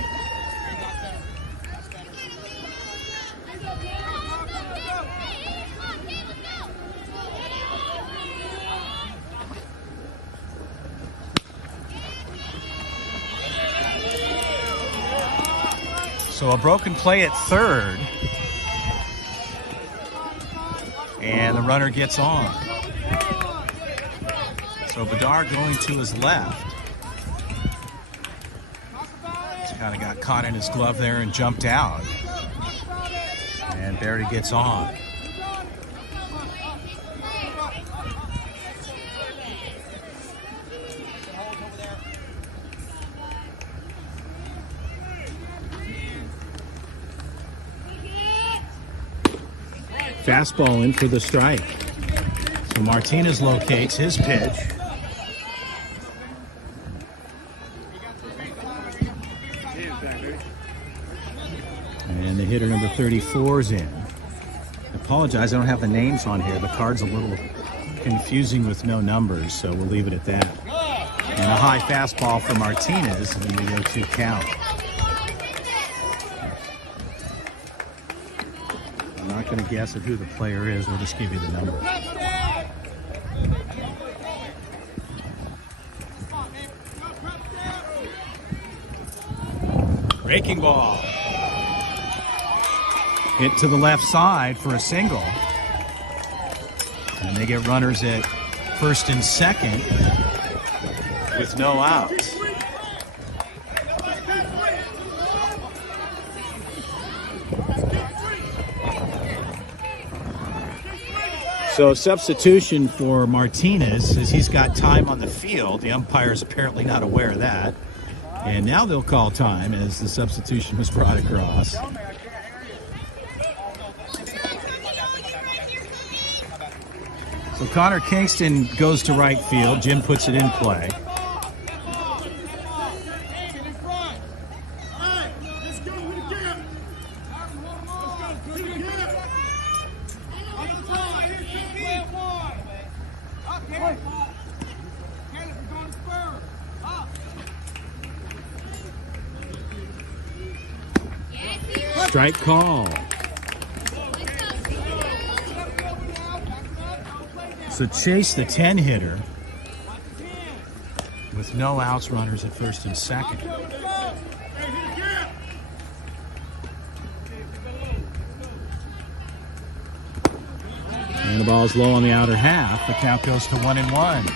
So a broken play at third. And the runner gets on. So Bedard going to his left. Just kind of got caught in his glove there and jumped out. And Barry gets on. Fastball in for the strike. So Martinez locates his pitch. And the hitter number 34 is in. I apologize, I don't have the names on here. The card's a little confusing with no numbers, so we'll leave it at that. And a high fastball for Martinez, and the 0-2 count. I'm not going to guess at who the player is. We'll just give you the number. Breaking ball. Hit to the left side for a single. And they get runners at first and second with no outs. So substitution for Martinez as he's got time on the field. The umpire's apparently not aware of that. And now they'll call time as the substitution was brought across. So Connor Kingston goes to right field. Jim puts it in play. Strike call. So Chase, the 10 hitter, with no outs, runners at first and second. And the ball's low on the outer half. The count goes to 1-1.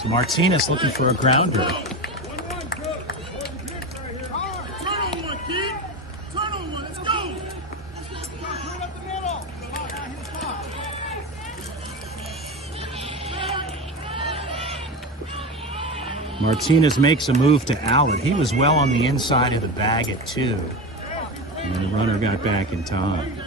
So Martinez looking for a grounder. Martinez makes a move to Allard. He was well on the inside of the bag at 2. And the runner got back in time.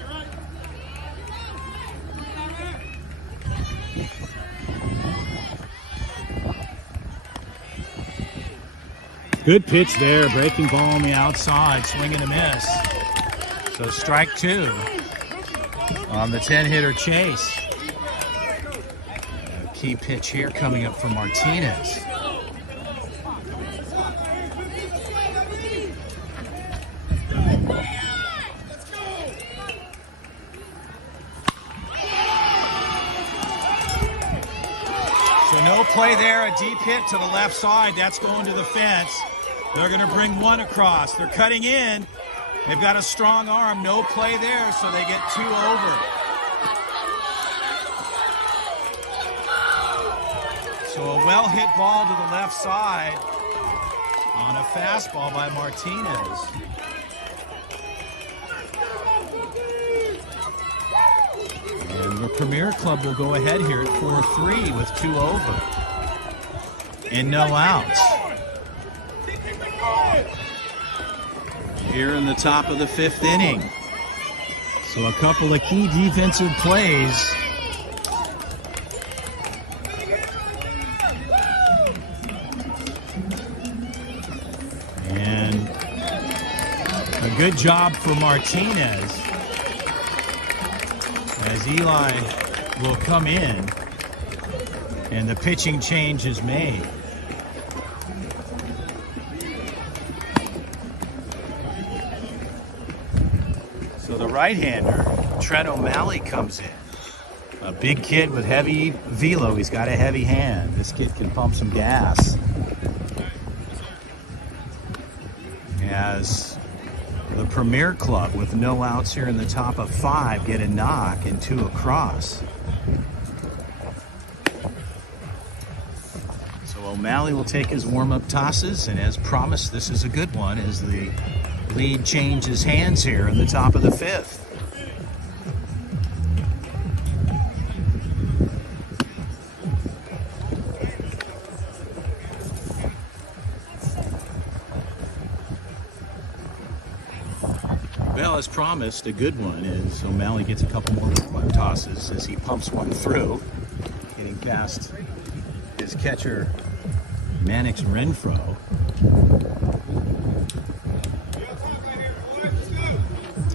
Good pitch there. Breaking ball on the outside. Swing and a miss. So strike 2 on the 10 hitter Chase. A key pitch here coming up for Martinez. No play there, a deep hit to the left side. That's going to the fence. They're going to bring one across. They're cutting in. They've got a strong arm. No play there, so they get 2 over. So a well-hit ball to the left side on a fastball by Martinez. And Premier Club will go ahead here at 4-3 with 2 over. And no outs. Here in the top of the 5th inning. So a couple of key defensive plays. And a good job for Martinez as Eli will come in and the pitching change is made. So the right-hander, Trent O'Malley, comes in. A big kid with heavy velo. He's got a heavy hand. This kid can pump some gas. As the Premier Club, with no outs here in the top of 5, get a knock and 2 across. So O'Malley will take his warm-up tosses, and as promised, this is a good one as the lead changes hands here in the top of the 5th. Well, as promised, a good one is O'Malley gets a couple more warm-up tosses as he pumps one through, getting past his catcher, Mannix Renfro.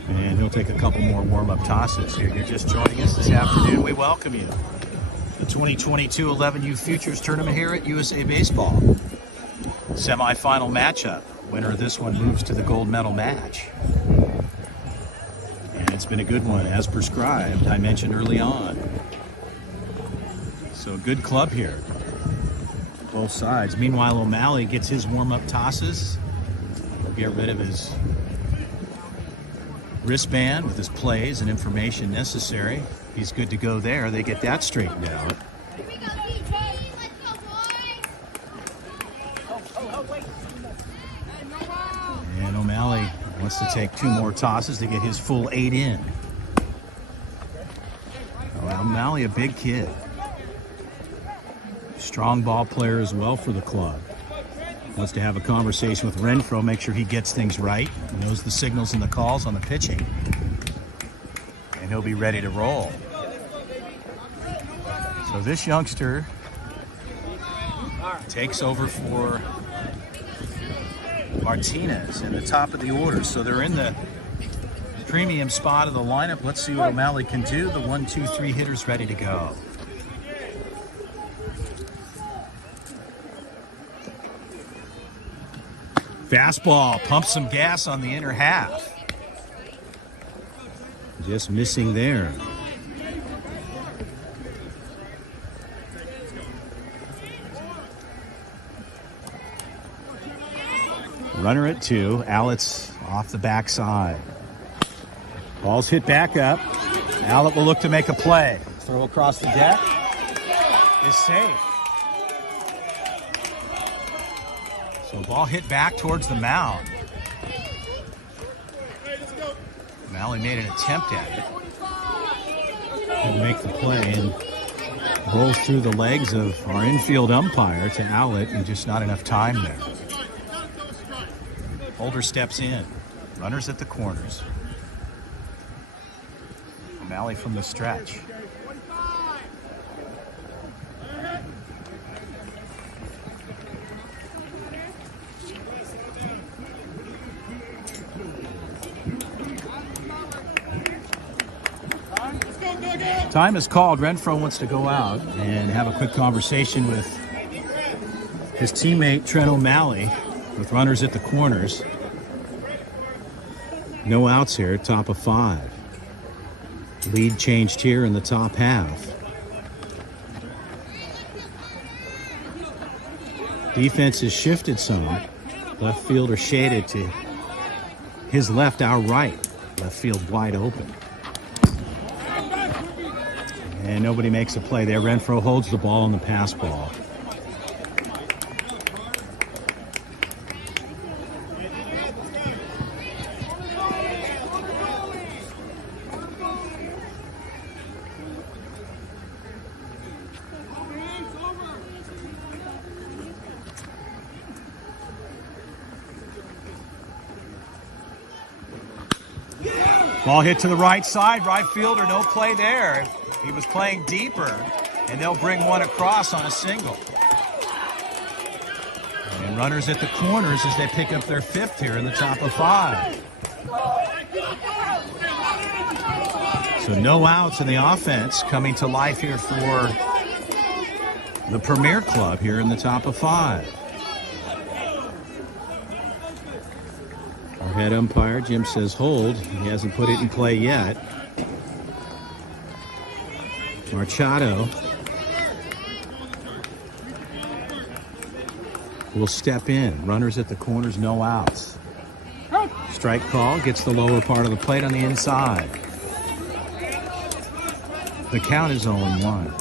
And he'll take a couple more warm-up tosses here. You're just joining us this afternoon. We welcome you. The 2022 11U Futures Tournament here at USA Baseball. Semi-final matchup. Winner of this one moves to the gold medal match. And it's been a good one, as prescribed, I mentioned early on. So a good club here. Both sides. Meanwhile, O'Malley gets his warm-up tosses. He'll get rid of his wristband with his plays and information necessary. He's good to go there. They get that straightened out. Here we go, DJ. Let's go, boy. And O'Malley wants to take 2 more tosses to get his full 8 in. Oh, O'Malley, a big kid. Strong ball player as well for the club. Wants to have a conversation with Renfro, make sure he gets things right. Knows the signals and the calls on the pitching. And he'll be ready to roll. So this youngster takes over for Martinez in the top of the order. So they're in the premium spot of the lineup. Let's see what O'Malley can do. The 1, 2, 3 hitters ready to go. Fastball, pumps some gas on the inner half. Just missing there. Runner at 2, Allett off the backside. Ball's hit back up. Allett will look to make a play. Throw across the deck is safe. So ball hit back towards the mound. O'Malley made an attempt at it. He'll make the play and rolls through the legs of our infield umpire to Allett, and just not enough time there. Holder steps in. Runners at the corners. O'Malley from the stretch. Time is called. Renfro wants to go out and have a quick conversation with his teammate Trent O'Malley with runners at the corners. No outs here, top of 5. Lead changed here in the top half. Defense has shifted some. Left fielder shaded to his left, our right. Left field wide open. And nobody makes a play there. Renfro holds the ball on the pass ball. Ball hit to the right side, right fielder, no play there. He was playing deeper, and they'll bring one across on a single. And runners at the corners as they pick up their 5th here in the top of 5. So no outs in the offense coming to life here for the Premier Club here in the top of 5. Our head umpire, Jim, says hold. He hasn't put it in play yet. Machado will step in. Runners at the corners, no outs. Strike call, gets the lower part of the plate on the inside. The count is 0-1.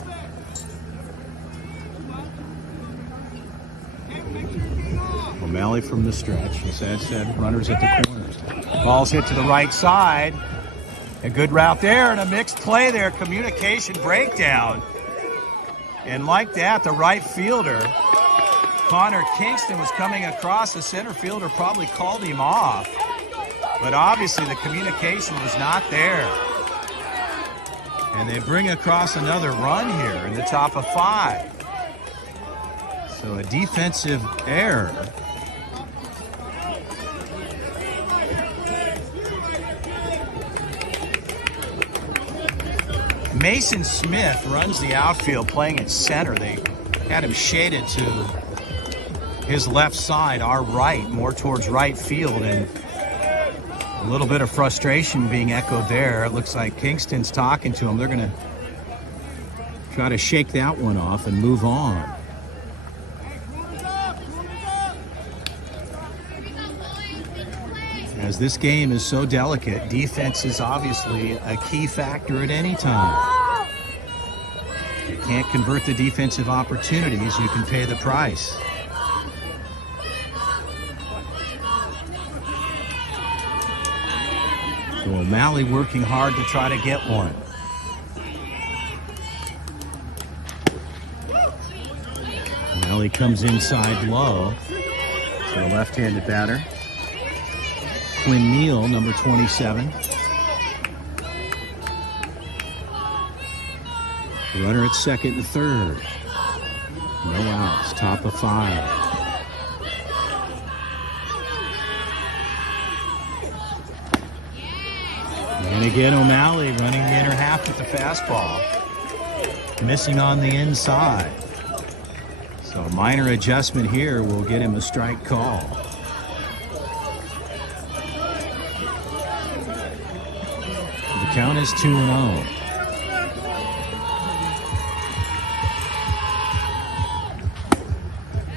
O'Malley from the stretch. As I said, runners at the corners. Ball's hit to the right side. A good route there and a mixed play there. Communication breakdown. And like that, the right fielder, Connor Kingston, was coming across. The center fielder probably called him off. But obviously the communication was not there. And they bring across another run here in the top of 5. So a defensive error. Mason Smith runs the outfield playing at center. They had him shaded to his left side, our right, more towards right field, and a little bit of frustration being echoed there. It looks like Kingston's talking to him. They're going to try to shake that one off and move on. As this game is so delicate, defense is obviously a key factor at any time. If you can't convert the defensive opportunities, you can pay the price. So O'Malley working hard to try to get one. O'Malley comes inside low. So a left-handed batter. Quinn Neal, number 27. Runner at second and third. No outs, top of 5. And again, O'Malley running the inner half with the fastball. Missing on the inside. So a minor adjustment here will get him a strike call. The count is 2-0.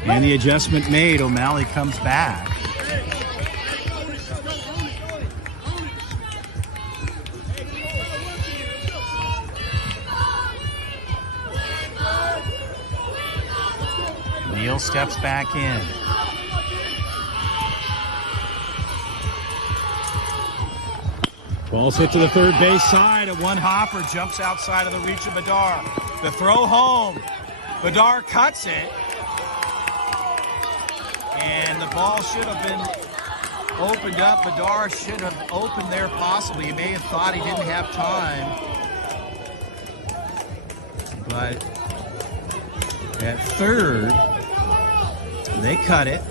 And the adjustment made. O'Malley comes back. Neal steps back in. Ball's hit to the third base side. A one hopper jumps outside of the reach of Bedard. The throw home. Bedard cuts it. And the ball should have been opened up. Bedard should have opened there possibly. He may have thought he didn't have time. But at third, they cut it.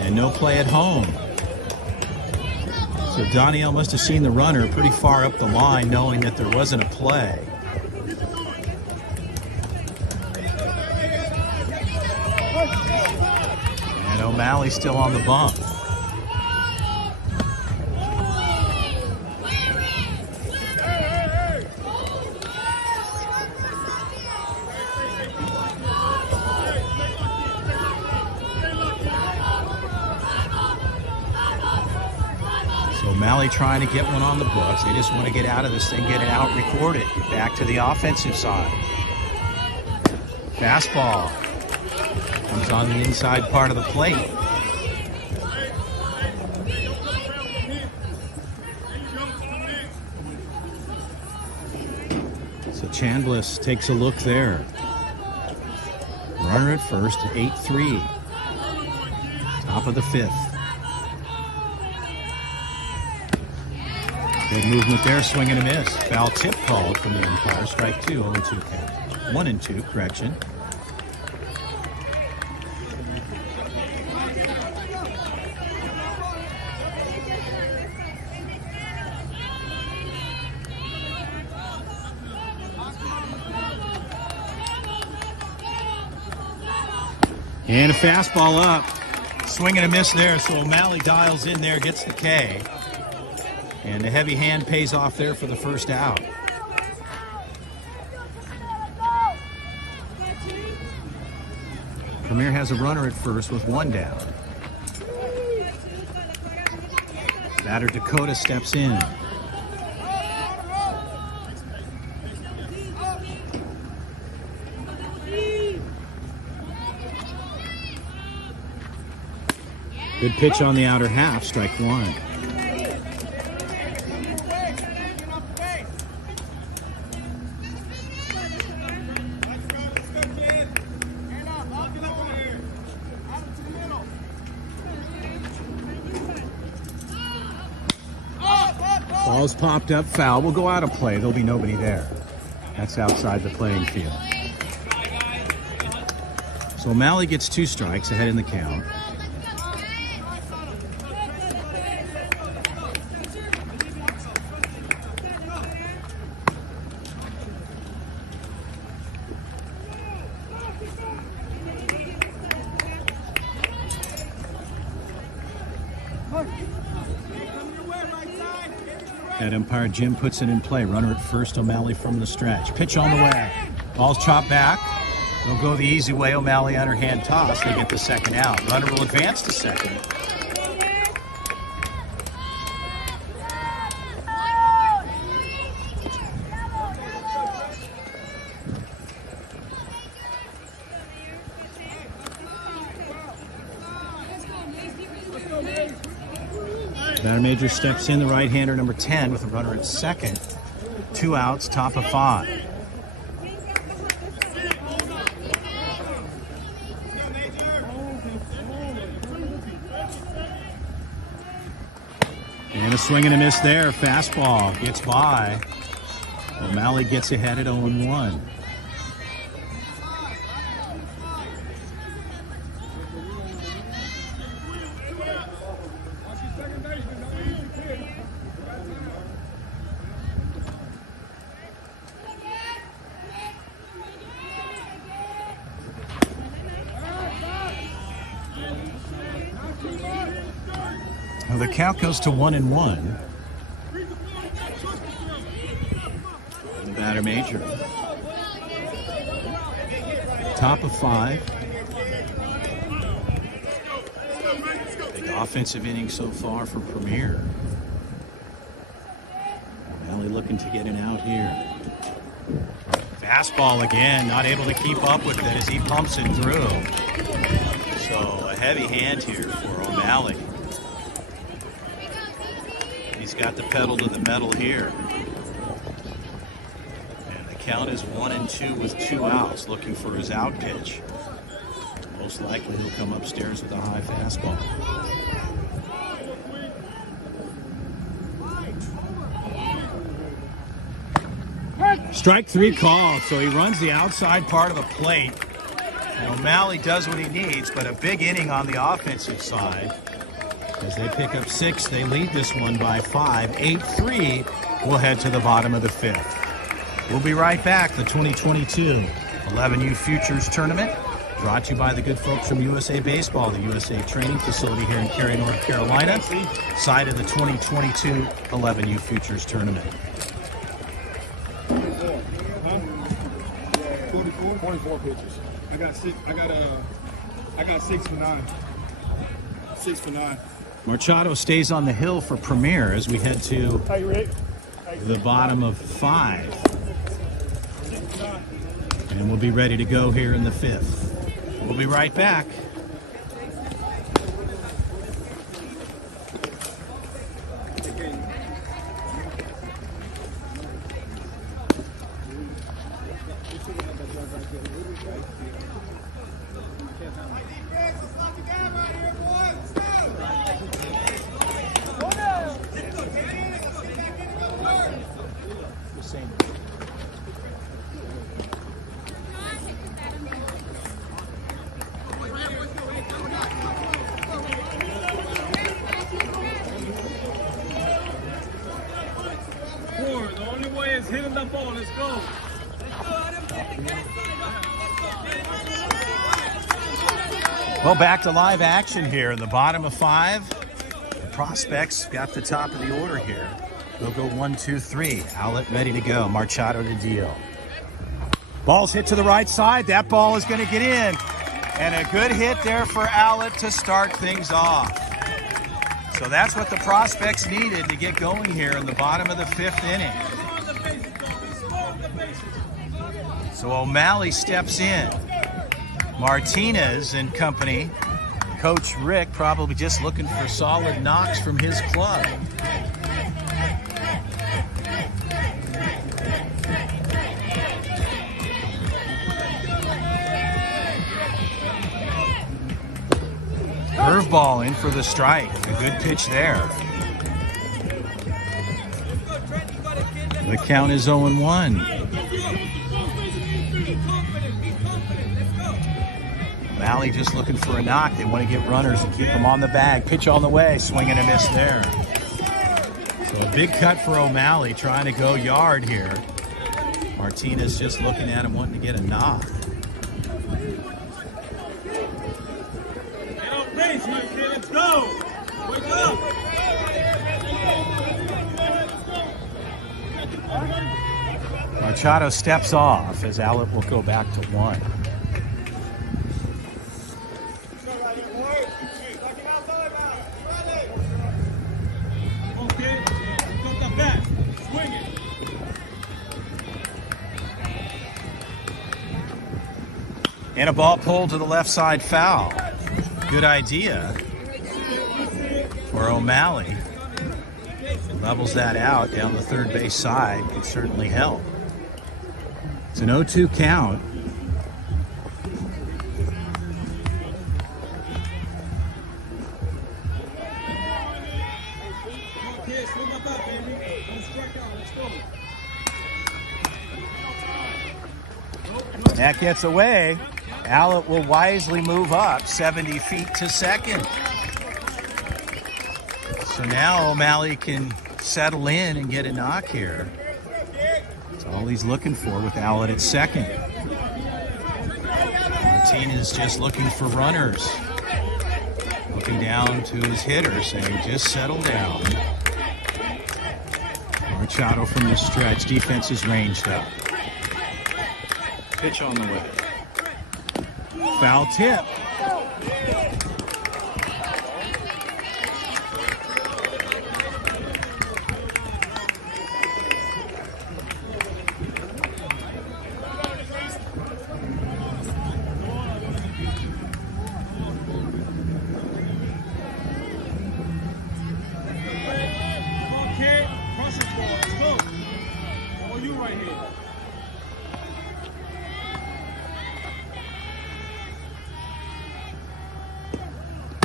And no play at home. So Danielle must have seen the runner pretty far up the line, knowing that there wasn't a play. And O'Malley still on the bump. O'Malley trying to get one on the books. They just want to get out of this thing, get it out, record it. Get back to the offensive side. Fastball comes on the inside part of the plate. So Chambliss takes a look there. Runner at first, 8-3. Top of the 5th. Good movement there, swing and a miss. Foul tip called from the umpire. Strike 2, 0-2 count. 1-2, correction. And a fastball up. Swing and a miss there, so O'Malley dials in there, gets the K. And the heavy hand pays off there for the first out. Premier has a runner at first with 1 down. Batter Dakota steps in. Good pitch on the outer half, strike 1. Ball's popped up, foul. Will go out of play. There'll be nobody there. That's outside the playing field. So O'Malley gets 2 strikes ahead in the count. That umpire Jim puts it in play. Runner at first, O'Malley from the stretch. Pitch on the way. Ball's chopped back. They'll go the easy way. O'Malley underhand toss. They get the second out. Runner will advance to second. Batter Major steps in, the right-hander number 10 with a runner at second. 2 outs, top of 5. And a swing and a miss there. Fastball gets by. O'Malley gets ahead at 0-1. Well, the count goes to 1-1. The batter Major. Top of 5. Big offensive inning so far for Premier. O'Malley looking to get an out here. Fastball again, not able to keep up with it as he pumps it through. So a heavy hand here for O'Malley. He's got the pedal to the metal here. And the count is 1-2 with 2 outs, looking for his out pitch. Most likely he'll come upstairs with a high fastball. Strike 3 called, so he runs the outside part of the plate. And O'Malley does what he needs, but a big inning on the offensive side. As they pick up 6, they lead this one by 5. 8-3 will head to the bottom of the 5th. We'll be right back. The 2022 11U Futures Tournament brought to you by the good folks from USA Baseball, the USA Training Facility here in Cary, North Carolina, side of the 2022 11U Futures Tournament. 44 pitches. I got 6 for 9. 6 for 9. Machado stays on the hill for Premier as we head to the bottom of 5. And we'll be ready to go here in the 5th. We'll be right back. Let's go. Well, back to live action here in the bottom of 5. The prospects got the top of the order here. They'll go 1, 2, 3. Owlet ready to go. Machado to deal. Ball's hit to the right side. That ball is going to get in. And a good hit there for Owlet to start things off. So that's what the prospects needed to get going here in the bottom of the 5th inning. So O'Malley steps in. Martinez and company. Coach Rick probably just looking for solid knocks from his club. Curveball in for the strike. A good pitch there. The count is 0-1. O'Malley just looking for a knock. They want to get runners and keep them on the bag. Pitch on the way. Swing and a miss there. So a big cut for O'Malley trying to go yard here. Martinez just looking at him wanting to get a knock. Let's go. Wake up. Machado steps off as Owlet will go back to 1. And a ball pulled to the left side foul. Good idea for O'Malley. Levels that out down the third base side. Could certainly help. It's an 0-2 count. That gets away. Owlet will wisely move up 70 feet to second. So now O'Malley can settle in and get a knock here. That's all he's looking for with Owlet at second. Martinez just looking for runners. Looking down to his hitter saying, just settle down. Machado from the stretch. Defense is ranged up. Pitch on the way. Foul tip.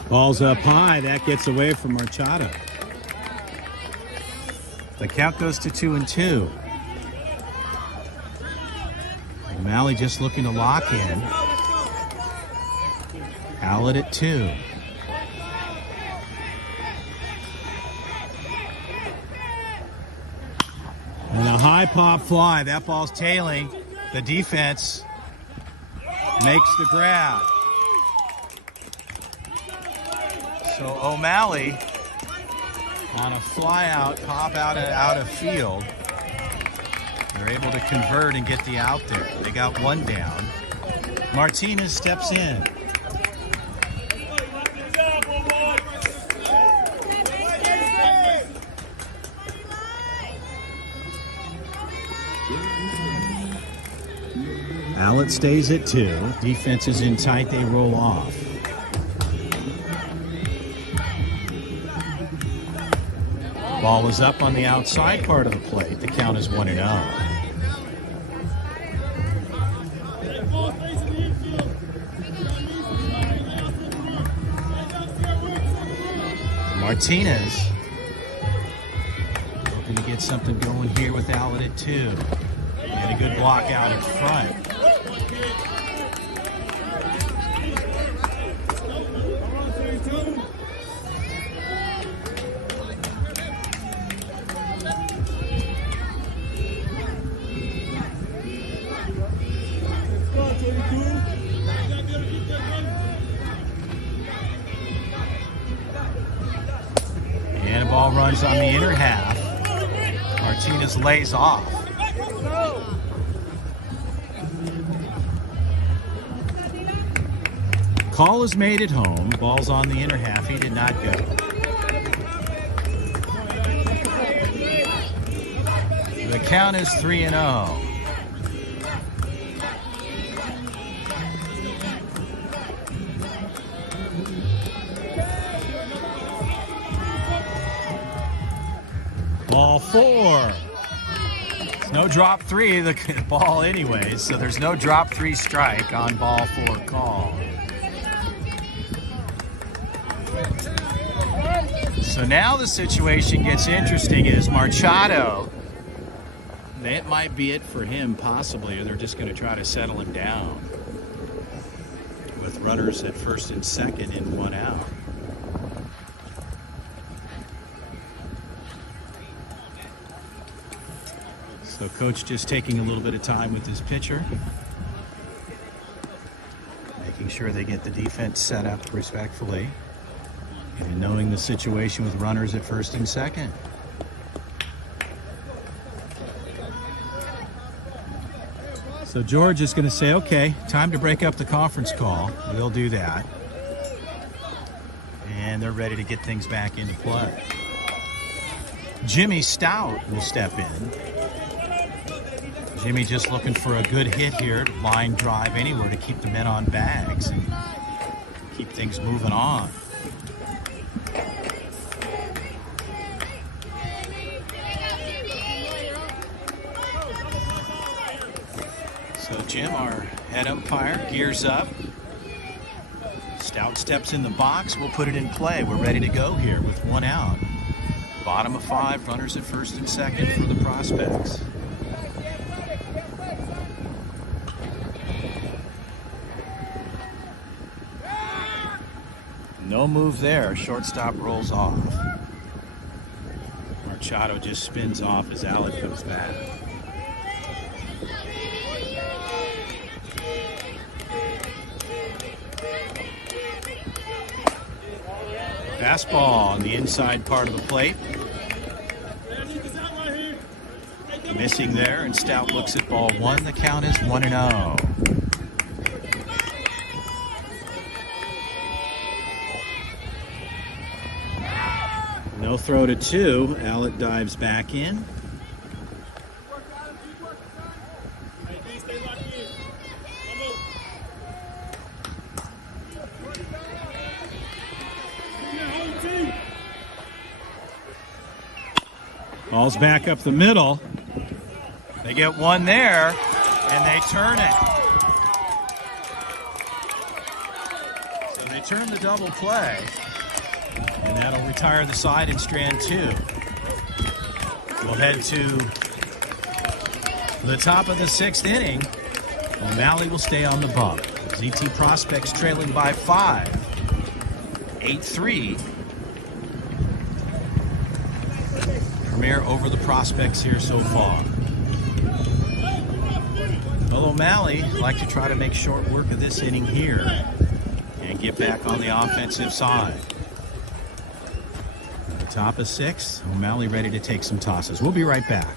Ball's up high. That gets away from Machado. The count goes to 2-2. O'Malley just looking to lock in. Owlet at 2. And a high pop fly. That ball's tailing. The defense makes the grab. So O'Malley on a fly out, pop out of field. They're able to convert and get the out there. They got one down. Martinez steps in. Owlet stays at 2. Defense is in tight. They roll off. Ball is up on the outside part of the plate. The count is 1-0. Martinez looking to get something going here with Owlet at 2. And a good block out in front. ball runs on the inner half. Martinez lays off. Call is made at home. Ball's on the inner half. He did not go. The count is 3-0. Ball 4. It's no drop 3, the ball anyways, so there's no drop 3 strike on ball 4 call. So now the situation gets interesting as Machado, that might be it for him possibly, or they're just going to try to settle him down with runners at first and second and 1 out. So coach just taking a little bit of time with his pitcher, making sure they get the defense set up respectfully, and knowing the situation with runners at first and second. So George is going to say, okay, time to break up the conference call. We'll do that. And they're ready to get things back into play. Jimmy Stout will step in. Jimmy just looking for a good hit here, line drive anywhere to keep the men on bags and keep things moving on. So Jim, our head umpire, gears up. Stout steps in the box. We'll put it in play. We're ready to go here with 1 out. Bottom of 5, runners at first and second for the Prospects. No move there. Shortstop rolls off. Machado just spins off as Alec goes back. Fastball on the inside part of the plate. Missing there, and Stout looks at ball 1. The count is 1-0. No throw to 2. Alec dives back in. Ball's back up the middle. They get 1 there, and they turn it. So they turn the double play, and that'll retire the side in strand 2. We'll head to the top of the 6th inning. O'Malley will stay on the bump. ZT Prospects trailing by 5. 8-3. Premier over the Prospects here so far. Well, O'Malley like to try to make short work of this inning here and get back on the offensive side. Top of 6, O'Malley ready to take some tosses. We'll be right back.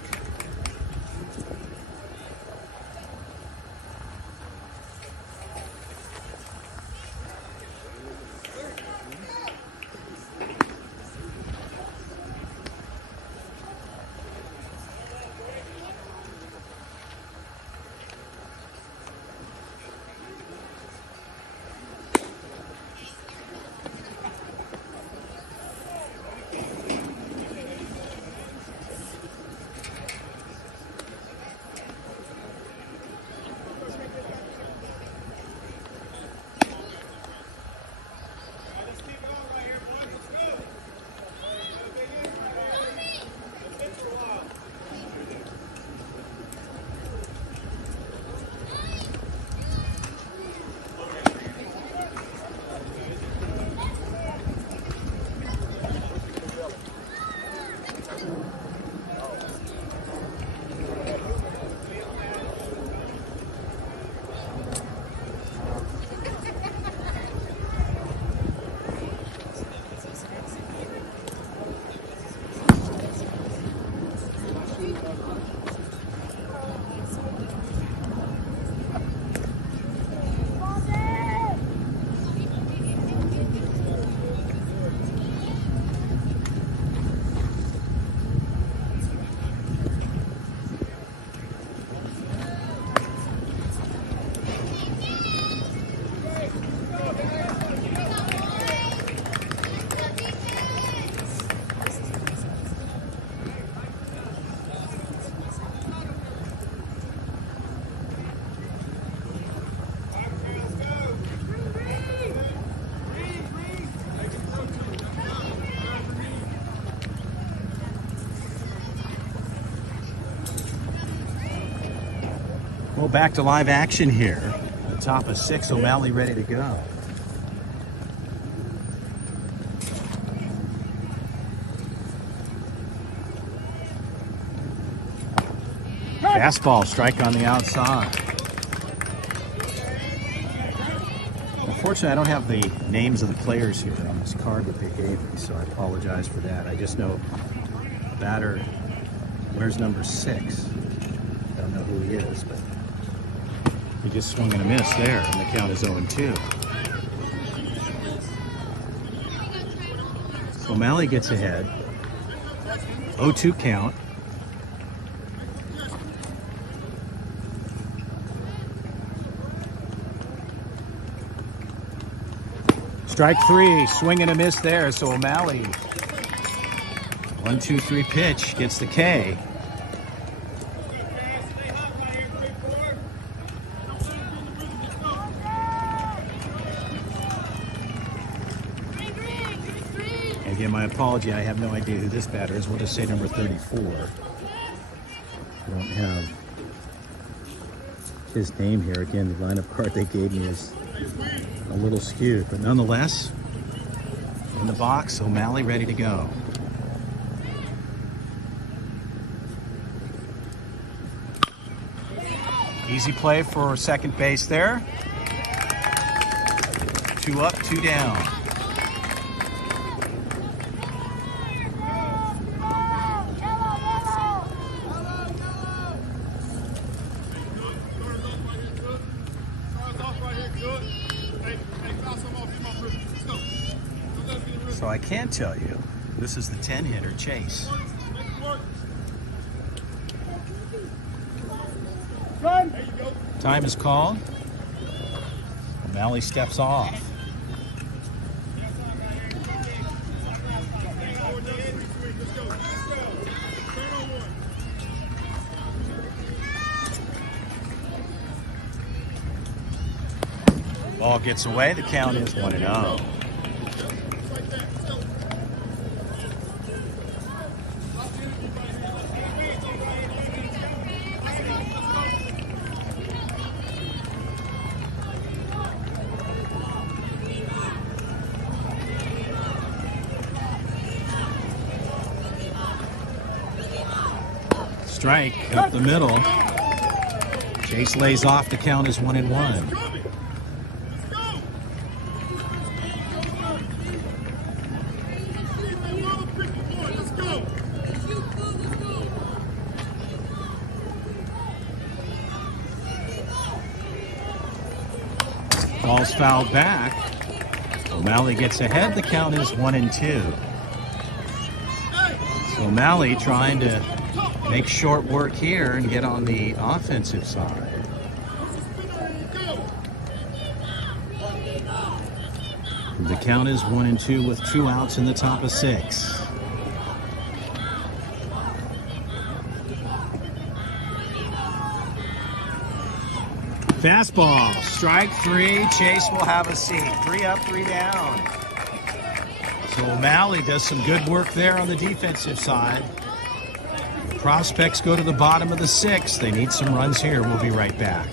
Well, back to live action here. The top of 6, O'Malley ready to go. Fastball, strike on the outside. Unfortunately, I don't have the names of the players here on this card that they gave me, so I apologize for that. I just know batter, where's number 6? Don't know who he is, but he just swung and a miss there, and the count is 0-2. So O'Malley gets ahead. 0-2 count. Strike 3, swing and a miss there, so O'Malley, 1-2-3 pitch, gets the K. Again, my apology, I have no idea who this batter is. We'll just say number 34. I don't have his name here. Again, the lineup card they gave me is a little skewed, but nonetheless, in the box, O'Malley ready to go. Easy play for second base there. 2 up, 2 down. So I can tell you, this is the 10-hitter, Chase. Time is called. O'Malley steps off. Ball gets away. The count is 1-0. Strike up the middle. Chase lays off. The count is 1-1. Ball's fouled back. O'Malley gets ahead. The count is 1-2. So O'Malley trying to make short work here and get on the offensive side. The count is 1-2 with 2 outs in the top of 6. Fastball, strike 3. Chase will have a seat. 3 up, 3 down. So O'Malley does some good work there on the defensive side. Prospects go to the bottom of the 6th. They need some runs here. We'll be right back.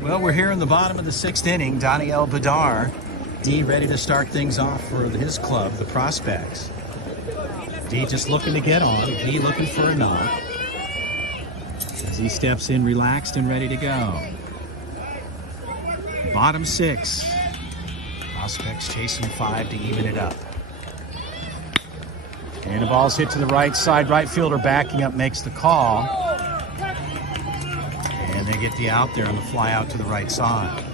Well, we're here in the bottom of the 6th inning. Daniel Badar, D, ready to start things off for his club, the Prospects. D just looking to get on. D looking for a knock. As he steps in relaxed and ready to go. Bottom 6. Prospects chasing 5 to even it up. And the ball's hit to the right side. Right fielder backing up makes the call. And they get the out there on the fly out to the right side.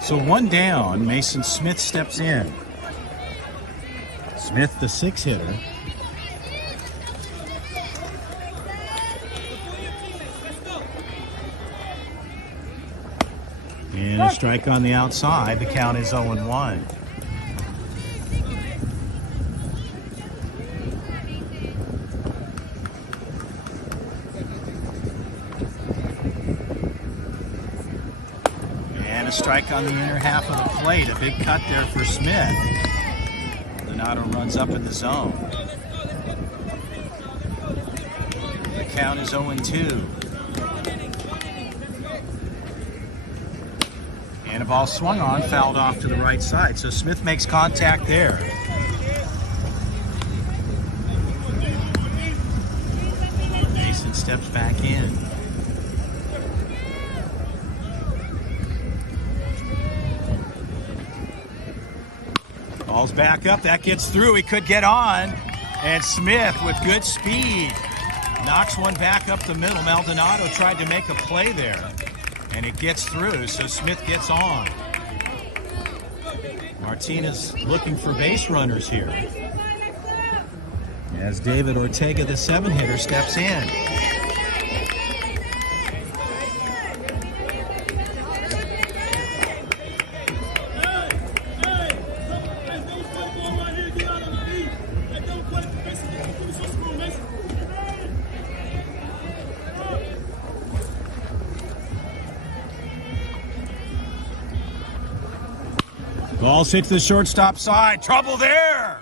So one down, Mason Smith steps in. Smith, the 6-hitter. And a strike on the outside. The count is 0-1. And a strike on the inner half of the plate. A big cut there for Smith. Donato runs up in the zone. The count is 0-2. And a ball swung on, fouled off to the right side. So Smith makes contact there. Mason steps back in. Ball's back up. That gets through. He could get on. And Smith with good speed knocks one back up the middle. Maldonado tried to make a play there. And it gets through, so Smith gets on. Martinez looking for base runners here. As David Ortega, the 7-hitter, steps in. Ball's hit to the shortstop side. Trouble there.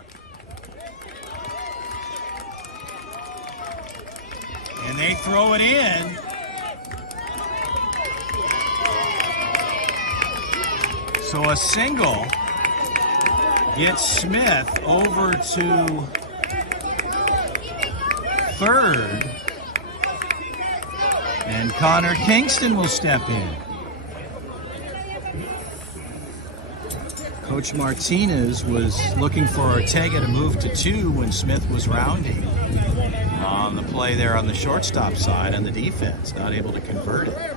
And they throw it in. So a single gets Smith over to third. And Connor Kingston will step in. Coach Martinez was looking for Ortega to move to 2 when Smith was rounding on the play there on the shortstop side on the defense, not able to convert it.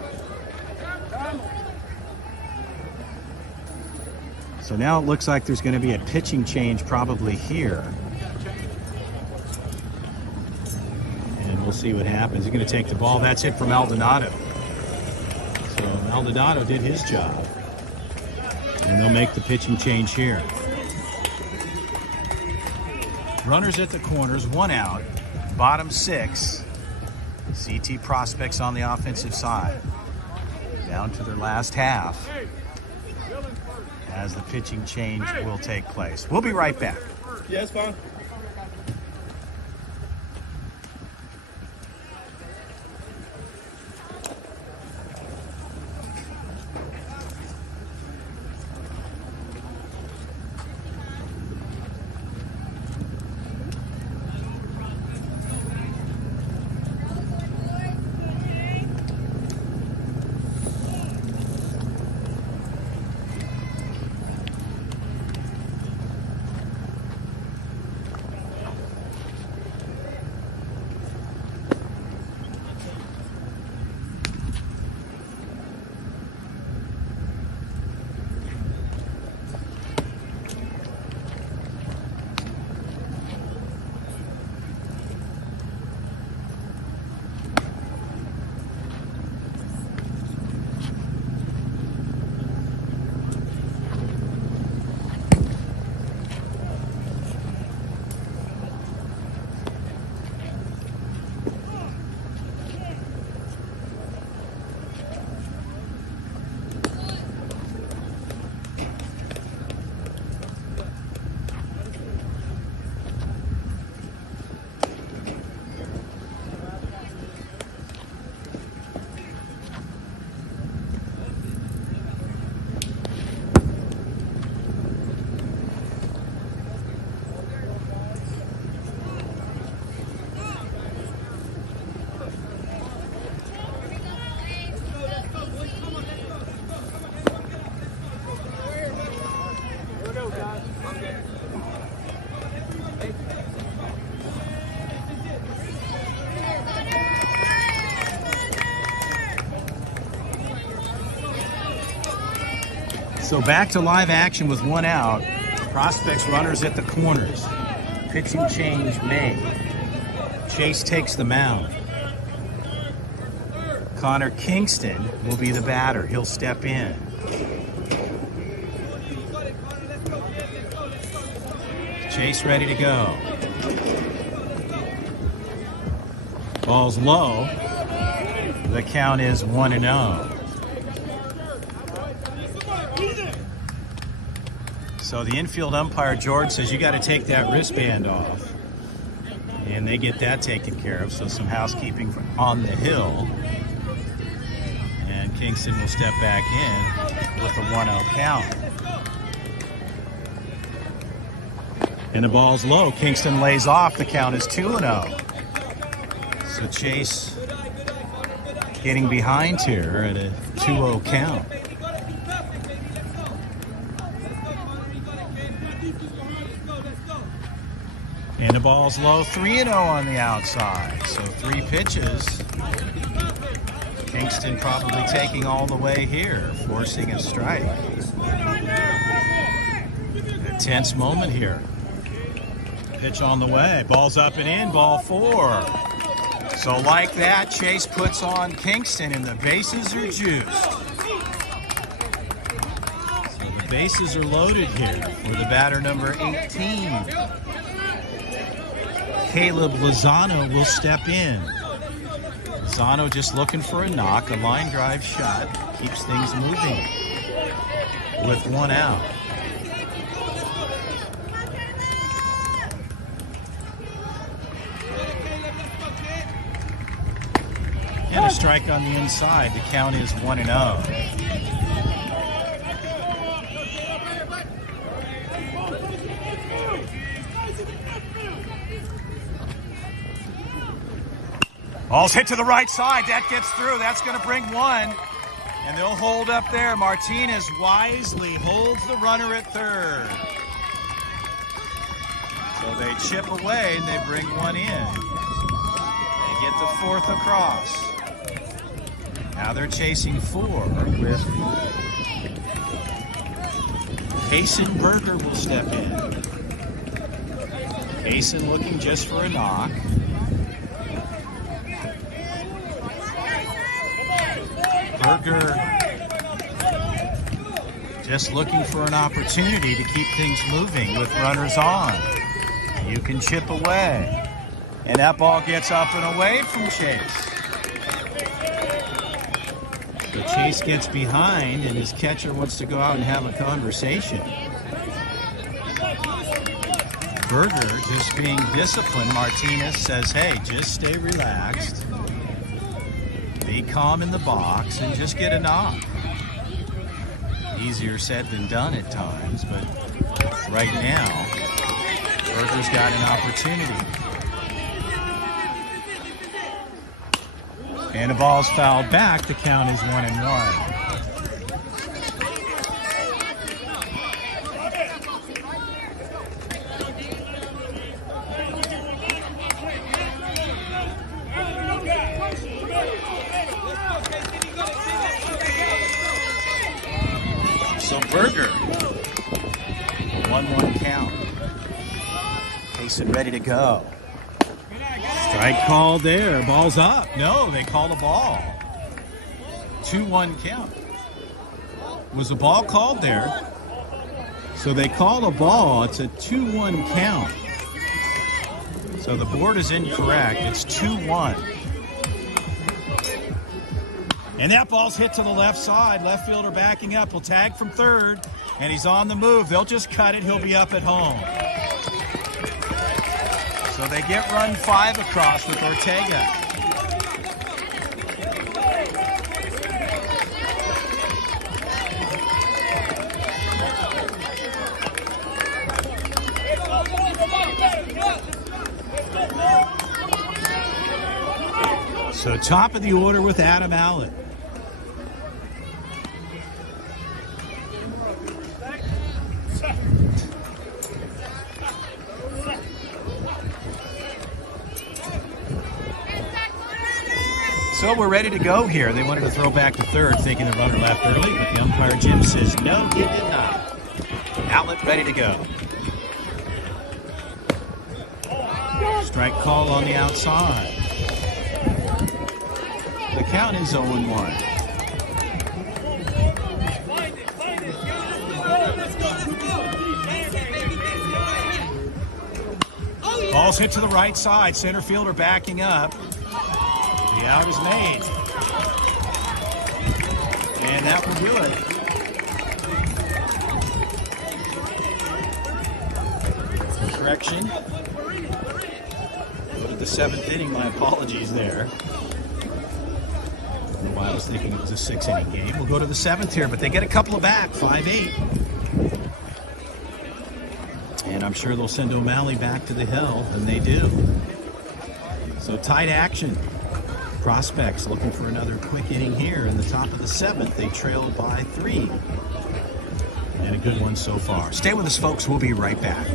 So now it looks like there's going to be a pitching change probably here. And we'll see what happens. He's going to take the ball. That's it for Maldonado. So Maldonado did his job. And they'll make the pitching change here. Runners at the corners, 1 out. Bottom 6. CT Prospects on the offensive side. Down to their last half as the pitching change will take place. We'll be right back. Yeah, it's fine. So back to live action with one out. Prospects runners at the corners. Pitching change made. Chase takes the mound. Connor Kingston will be the batter. He'll step in. Chase ready to go. Ball's low. The count is 1-0. So the infield umpire, George, says you got to take that wristband off. And they get that taken care of. So some housekeeping on the hill. And Kingston will step back in with a 1-0 count. And the ball's low. Kingston lays off. The count is 2-0. So Chase getting behind here at a 2-0 count. And the ball's low, 3-0 on the outside. So 3 pitches. Kingston probably taking all the way here, forcing a strike. A tense moment here. Pitch on the way. Ball's up and in, ball 4. So like that, Chase puts on Kingston and the bases are juiced. So the bases are loaded here for the batter number 18. Caleb Lozano will step in. Lozano just looking for a knock, a line drive shot. Keeps things moving with 1 out. And a strike on the inside. The count is 1-0. Ball's hit to the right side. That gets through. That's going to bring 1. And they'll hold up there. Martinez wisely holds the runner at third. So they chip away and they bring 1 in. They get the 4th across. Now they're chasing 4 with Payson Berger will step in. Payson looking just for a knock. Berger just looking for an opportunity to keep things moving with runners on. You can chip away. And that ball gets up and away from Chase. So Chase gets behind and his catcher wants to go out and have a conversation. Berger just being disciplined. Martinez says, hey, just stay relaxed. Be calm in the box and just get a knock. Easier said than done at times, but right now, Berger's got an opportunity. And the ball's fouled back. The count is 1-1. So Berger, 1-1 count. Payson ready to go. Strike called there. Ball's up. No, they call the ball. 2-1 count. Was a ball called there? So they call a ball. It's a 2-1 count. So the board is incorrect. It's 2-1. And that ball's hit to the left side. Left fielder backing up. He'll tag from third. And he's on the move. They'll just cut it. He'll be up at home. So they get run 5 across with Ortega. So top of the order with Adam Allen. So we're ready to go here. They wanted to throw back to third, thinking the runner left early, but the umpire, Jim, says no, he did not. Outlet ready to go. Strike call on the outside. The count is 0-1. Ball's hit to the right side. Center fielder backing up. The out is made. And that will do it. Correction. Go to the 7th inning. My apologies there. I don't know why I was thinking it was a 6-inning game. We'll go to the 7th here, but they get a couple of back. 5-8. And I'm sure they'll send O'Malley back to the hill, and they do. So tight action. Prospects looking for another quick inning here in the top of the 7th. They trail by 3. And a good one so far. Stay with us, folks. We'll be right back.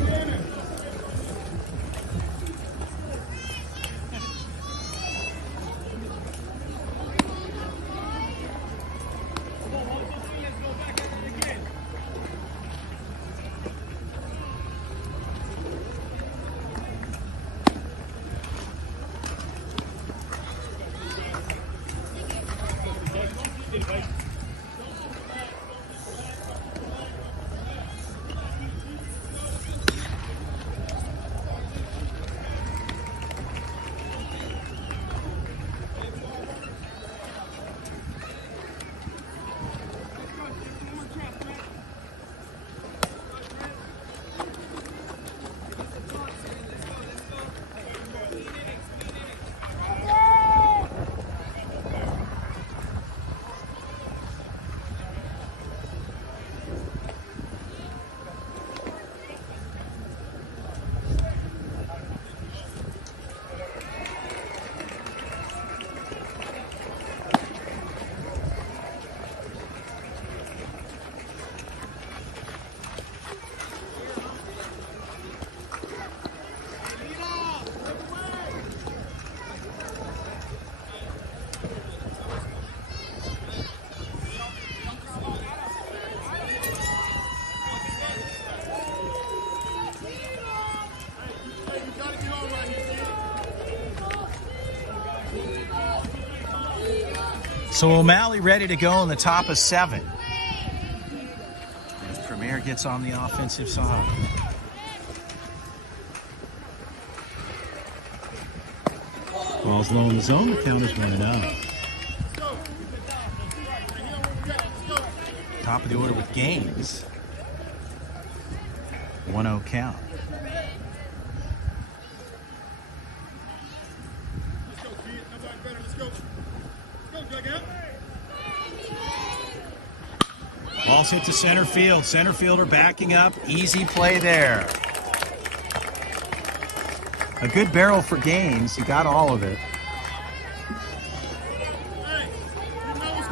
So O'Malley ready to go in the top of 7. As Premier gets on the offensive side. Ball's low in the zone. The count is 1-0. Top of the order with Gaines. 1-0 count. Ball's hit to center field. Center fielder backing up. Easy play there. A good barrel for Gaines. He got all of it.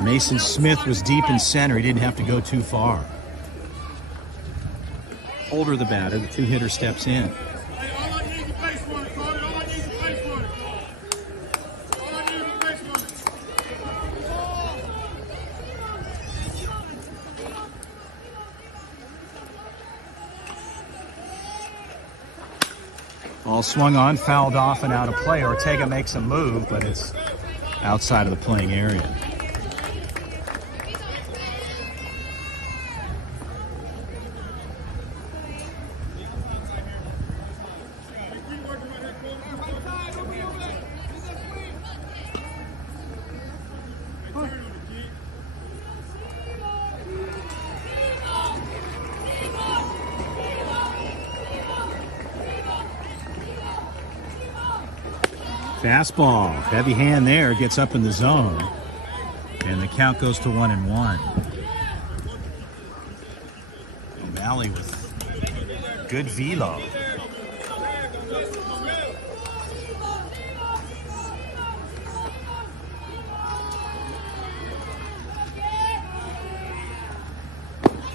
Mason Smith was deep in center. He didn't have to go too far. Holder the batter. The two-hitter steps in. Ball swung on, fouled off and out of play. Ortega makes a move, but it's outside of the playing area. Fastball, heavy hand there, gets up in the zone. And the count goes to 1-1. O'Malley with good velo.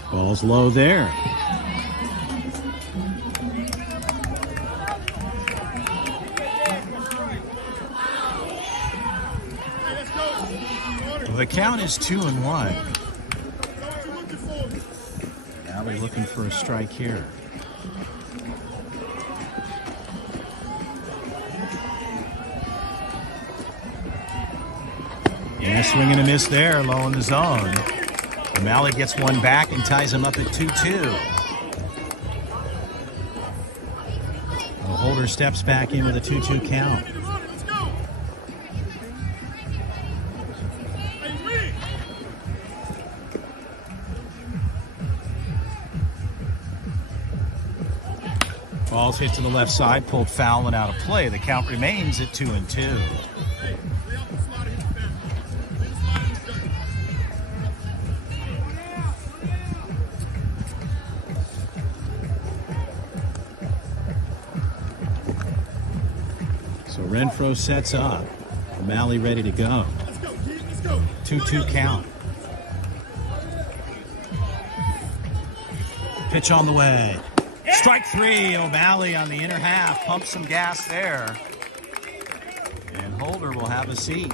Ball's low there. The count is 2-1. O'Malley looking for a strike here. Yeah, swing and a miss there, low in the zone. O'Malley gets one back and ties him up at 2-2. The Holder steps back in with a 2-2 count. Ball's hit to the left side, pulled foul and out of play. The count remains at 2-2. So Renfro sets up. O'Malley ready to go. 2-2 count. Pitch on the way. Strike three. O'Malley on the inner half. Pumps some gas there. And Holder will have a seat.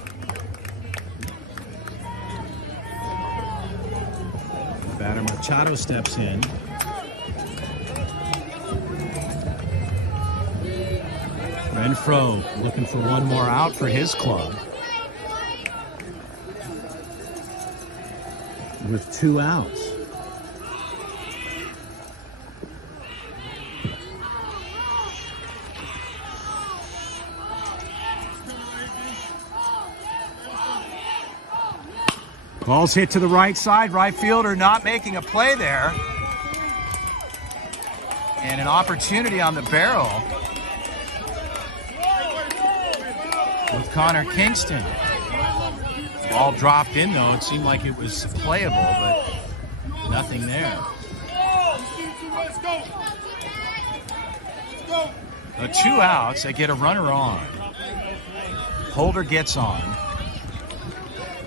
Batter Machado steps in. Renfro looking for one more out for his club. With 2 outs. Ball's hit to the right side. Right fielder not making a play there. And an opportunity on the barrel with Connor Kingston. Ball dropped in though. It seemed like it was playable, but nothing there. 2 outs. They get a runner on. Holder gets on.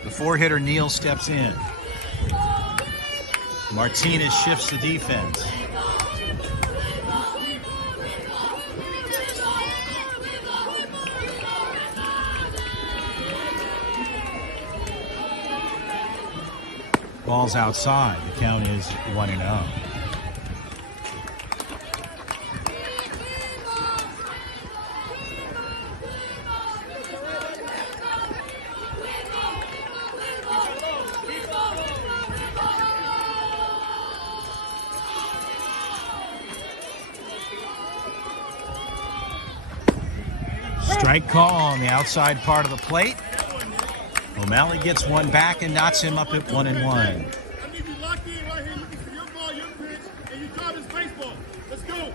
The 4-hitter Neal steps in. Martinez shifts the defense. Ball's outside. The count is 1-0. Strike call on the outside part of the plate. O'Malley gets one back and knocks him up at 1-1. I need you locked in right here looking for your ball, your pitch, and you call this baseball. Let's go.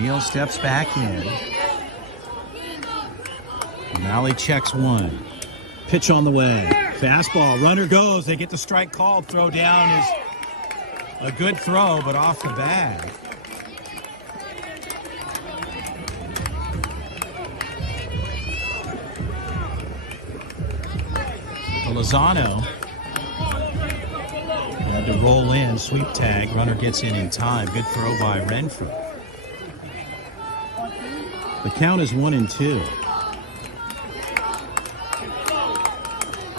Neal steps back in. O'Malley checks one. Pitch on the way. Fastball. Runner goes. They get the strike called. Throw down is a good throw, but off the bag. Lozano had to roll in, sweep tag, runner gets in time. Good throw by Renfro. The count is 1-2.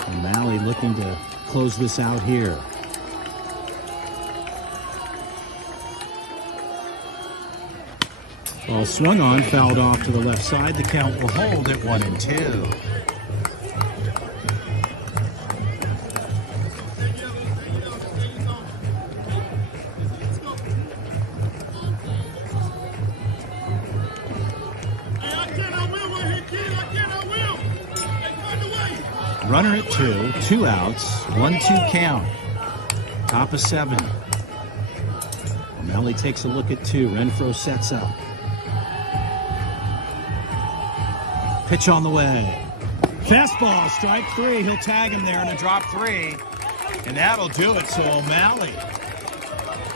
O'Malley looking to close this out here. Ball swung on, fouled off to the left side. The count will hold at 1-2. Runner at 2, 2 outs, 1-2 count. Top of 7. O'Malley takes a look at 2. Renfro sets up. Pitch on the way. Fastball, strike 3. He'll tag him there in a drop 3. And that'll do it. So O'Malley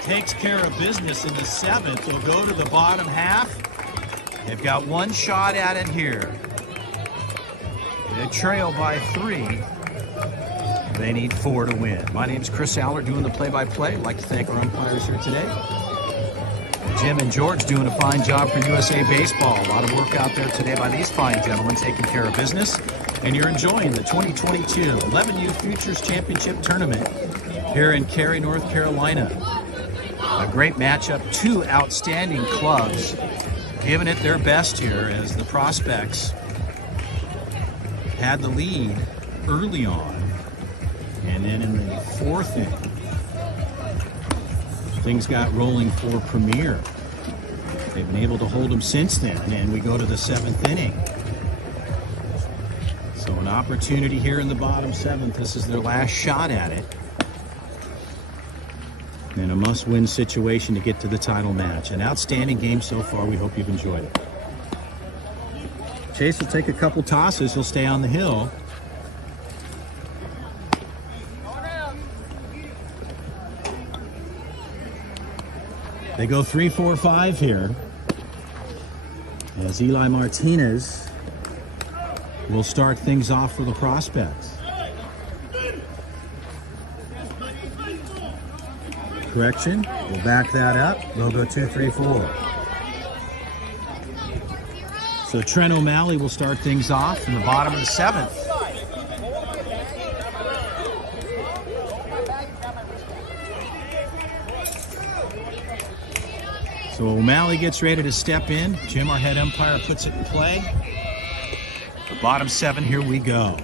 takes care of business in the 7th. They'll go to the bottom half. They've got one shot at it here. They trail by 3. They need 4 to win. My name's Chris Aller doing the play-by-play. I'd like to thank our umpires here today. Jim and George doing a fine job for USA Baseball. A lot of work out there today by these fine gentlemen taking care of business. and you're enjoying the 2022 11U Futures Championship Tournament here in Cary, North Carolina. A great matchup, two outstanding clubs giving it their best here as the Prospects had the lead early on, and then in the fourth inning, things got rolling for Premier. They've been able to hold them since then, and we go to the seventh inning. So an opportunity here in the bottom seventh. This is their last shot at it. And a must-win situation to get to the title match. An outstanding game so far. We hope you've enjoyed it. Chase will take a couple tosses. He'll stay on the hill. They go 3-4-5 here, as Eli Martinez will start things off for the Prospects. Correction, we'll back that up. They'll go 2-3-4. So Trent O'Malley will start things off in the bottom of the seventh. So O'Malley gets ready to step in. Jim, our head umpire, puts it in play. The bottom seven, here we go.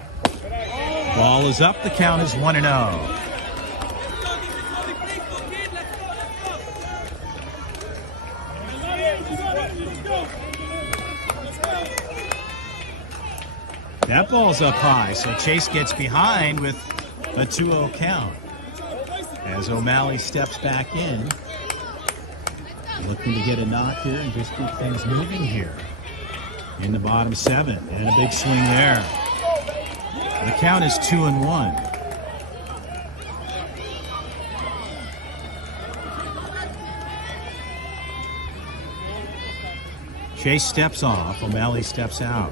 Ball is up, the count is 1-0. That ball's up high, so Chase gets behind with a 2-0 count. As O'Malley steps back in, looking to get a knock here and just keep things moving here in the bottom seven. And a big swing there. The count is 2-1. Chase steps off, O'Malley steps out.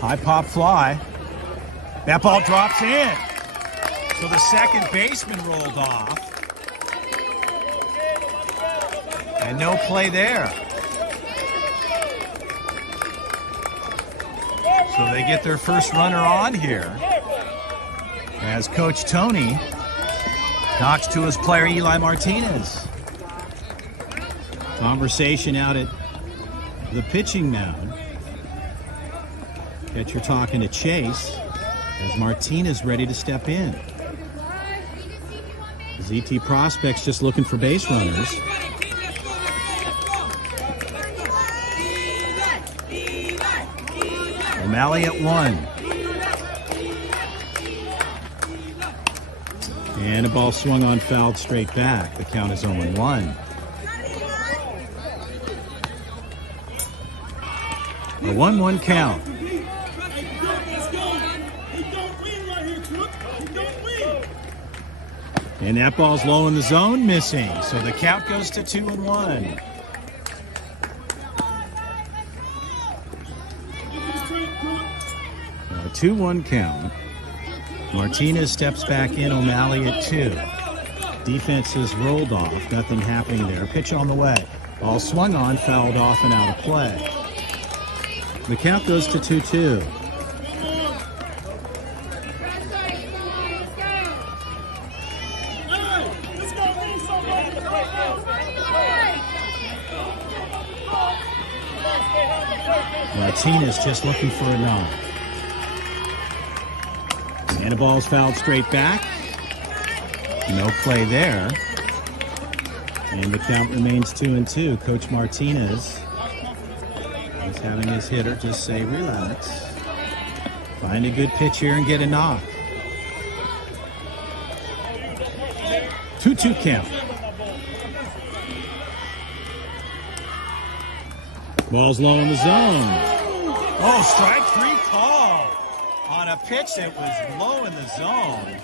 High pop fly. That ball drops in. So the second baseman rolled off. And no play there. So they get their first runner on here, as Coach Tony knocks to his player Eli Martinez. Conversation out at the pitching mound. Catcher talking to Chase as Martinez ready to step in. ZT Prospects just looking for base runners. O'Malley at one. And a ball swung on, fouled straight back. The count is 0-1. A 1-1 count. And that ball's low in the zone, missing. So the count goes to 2-1. A 2-1 count. Martinez steps back in, O'Malley at 2. Defense has rolled off, nothing happening there. Pitch on the way. Ball swung on, fouled off and out of play. The count goes to 2-2. Martinez just looking for a knock. And the ball's fouled straight back. No play there. And the count remains 2-2. Coach Martinez is having his hitter just say, relax. Find a good pitch here and get a knock. 2-2 count. Ball's low in the zone. Oh, strike three call on a pitch that was low in the zone.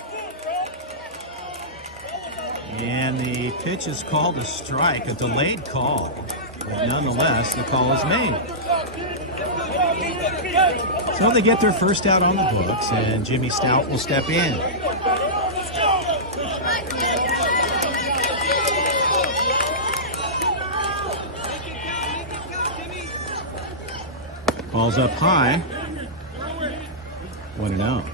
And the pitch is called a strike, a delayed call. But nonetheless, the call is made. So they get their first out on the books, and Jimmy Stout will step in. Ball's up high. 1-0.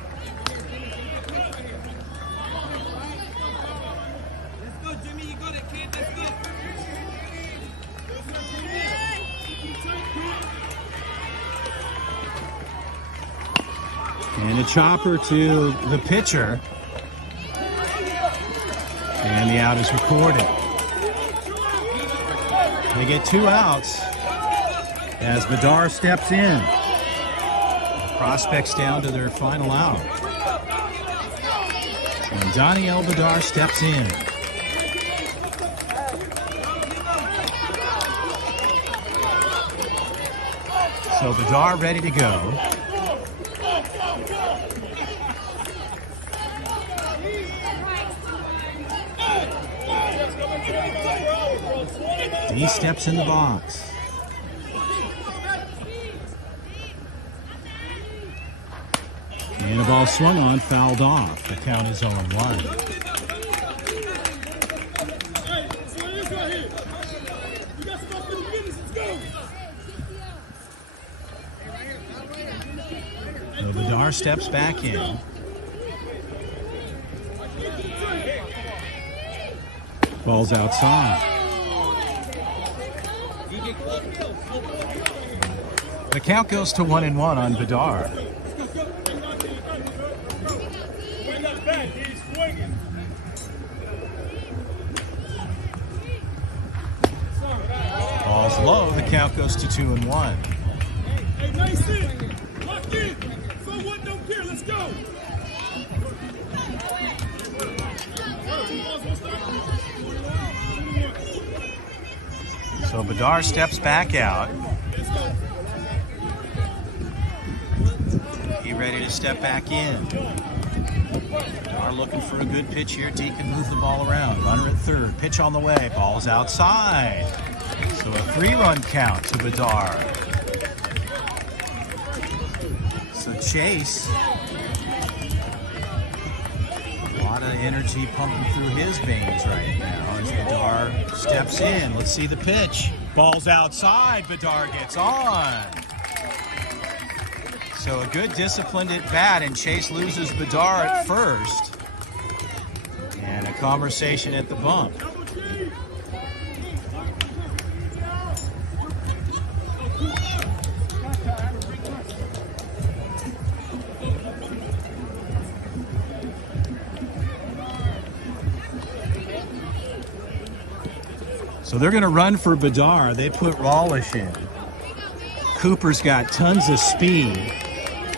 And a chopper to the pitcher. And the out is recorded. They get 2 outs as Bedard steps in. Prospects down to their final out. And Daniel Bedard steps in. So Bedard ready to go. He steps in the box. And the ball swung on, fouled off. The count is 0-1. So Bedard steps back in. Ball's outside. The count goes to 1-1 on Bedard. Ball's low. The count goes to 2-1. Hey, nice in. Lock in. So what? Don't care. Let's go. So Bedard steps back out. He ready to step back in. Bedard looking for a good pitch here. D can move the ball around. Runner at third. Pitch on the way. Ball's outside. So a 3-run count to Bedard. So Chase. A lot of energy pumping through his veins right now as Bedard steps in. Let's see the pitch. Ball's outside. Bedard gets on. So a good disciplined at bat, and Chase loses Bedard at first. And a conversation at the bump. So they're going to run for Bedard. They put Rawlish in. Cooper's got tons of speed.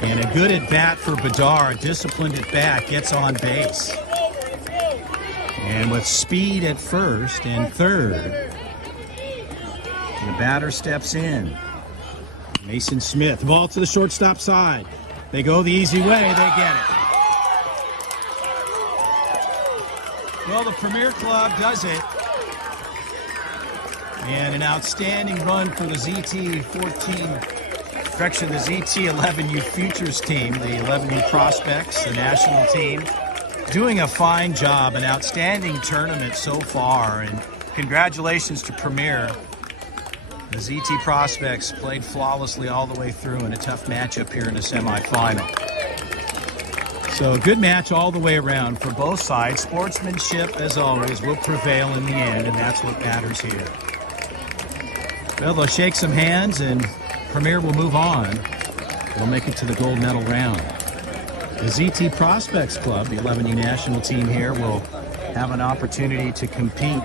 And a good at bat for Bedard. Disciplined at bat. Gets on base. And with speed at first and third, the batter steps in. Mason Smith. Ball to the shortstop side. They go the easy way. They get it. Well, the Premier Club does it. And an outstanding run for the ZT 11U Futures team, the 11U Prospects, the national team, doing a fine job, an outstanding tournament so far, and congratulations to Premier. The ZT Prospects played flawlessly all the way through in a tough matchup here in the semifinal. So a good match all the way around for both sides. Sportsmanship, as always, will prevail in the end, and that's what matters here. Well, they'll shake some hands, and Premier will move on. They'll make it to the gold medal round. The ZT Prospects Club, the 11U national team here, will have an opportunity to compete.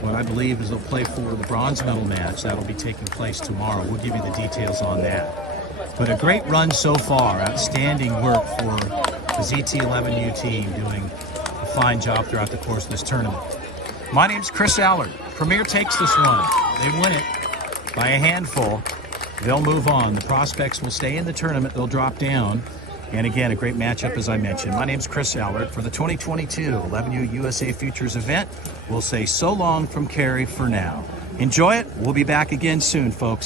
What I believe is they'll play for the bronze medal match. That'll be taking place tomorrow. We'll give you the details on that. But a great run so far. Outstanding work for the ZT 11U team, doing a fine job throughout the course of this tournament. My name's Chris Allard. Premier takes this one. They win it by a handful. They'll move on. The Prospects will stay in the tournament. They'll drop down. And again, a great matchup, as I mentioned. My name's Chris Allard. For the 2022 11U USA Futures event, we'll say so long from Cary for now. Enjoy it. We'll be back again soon, folks.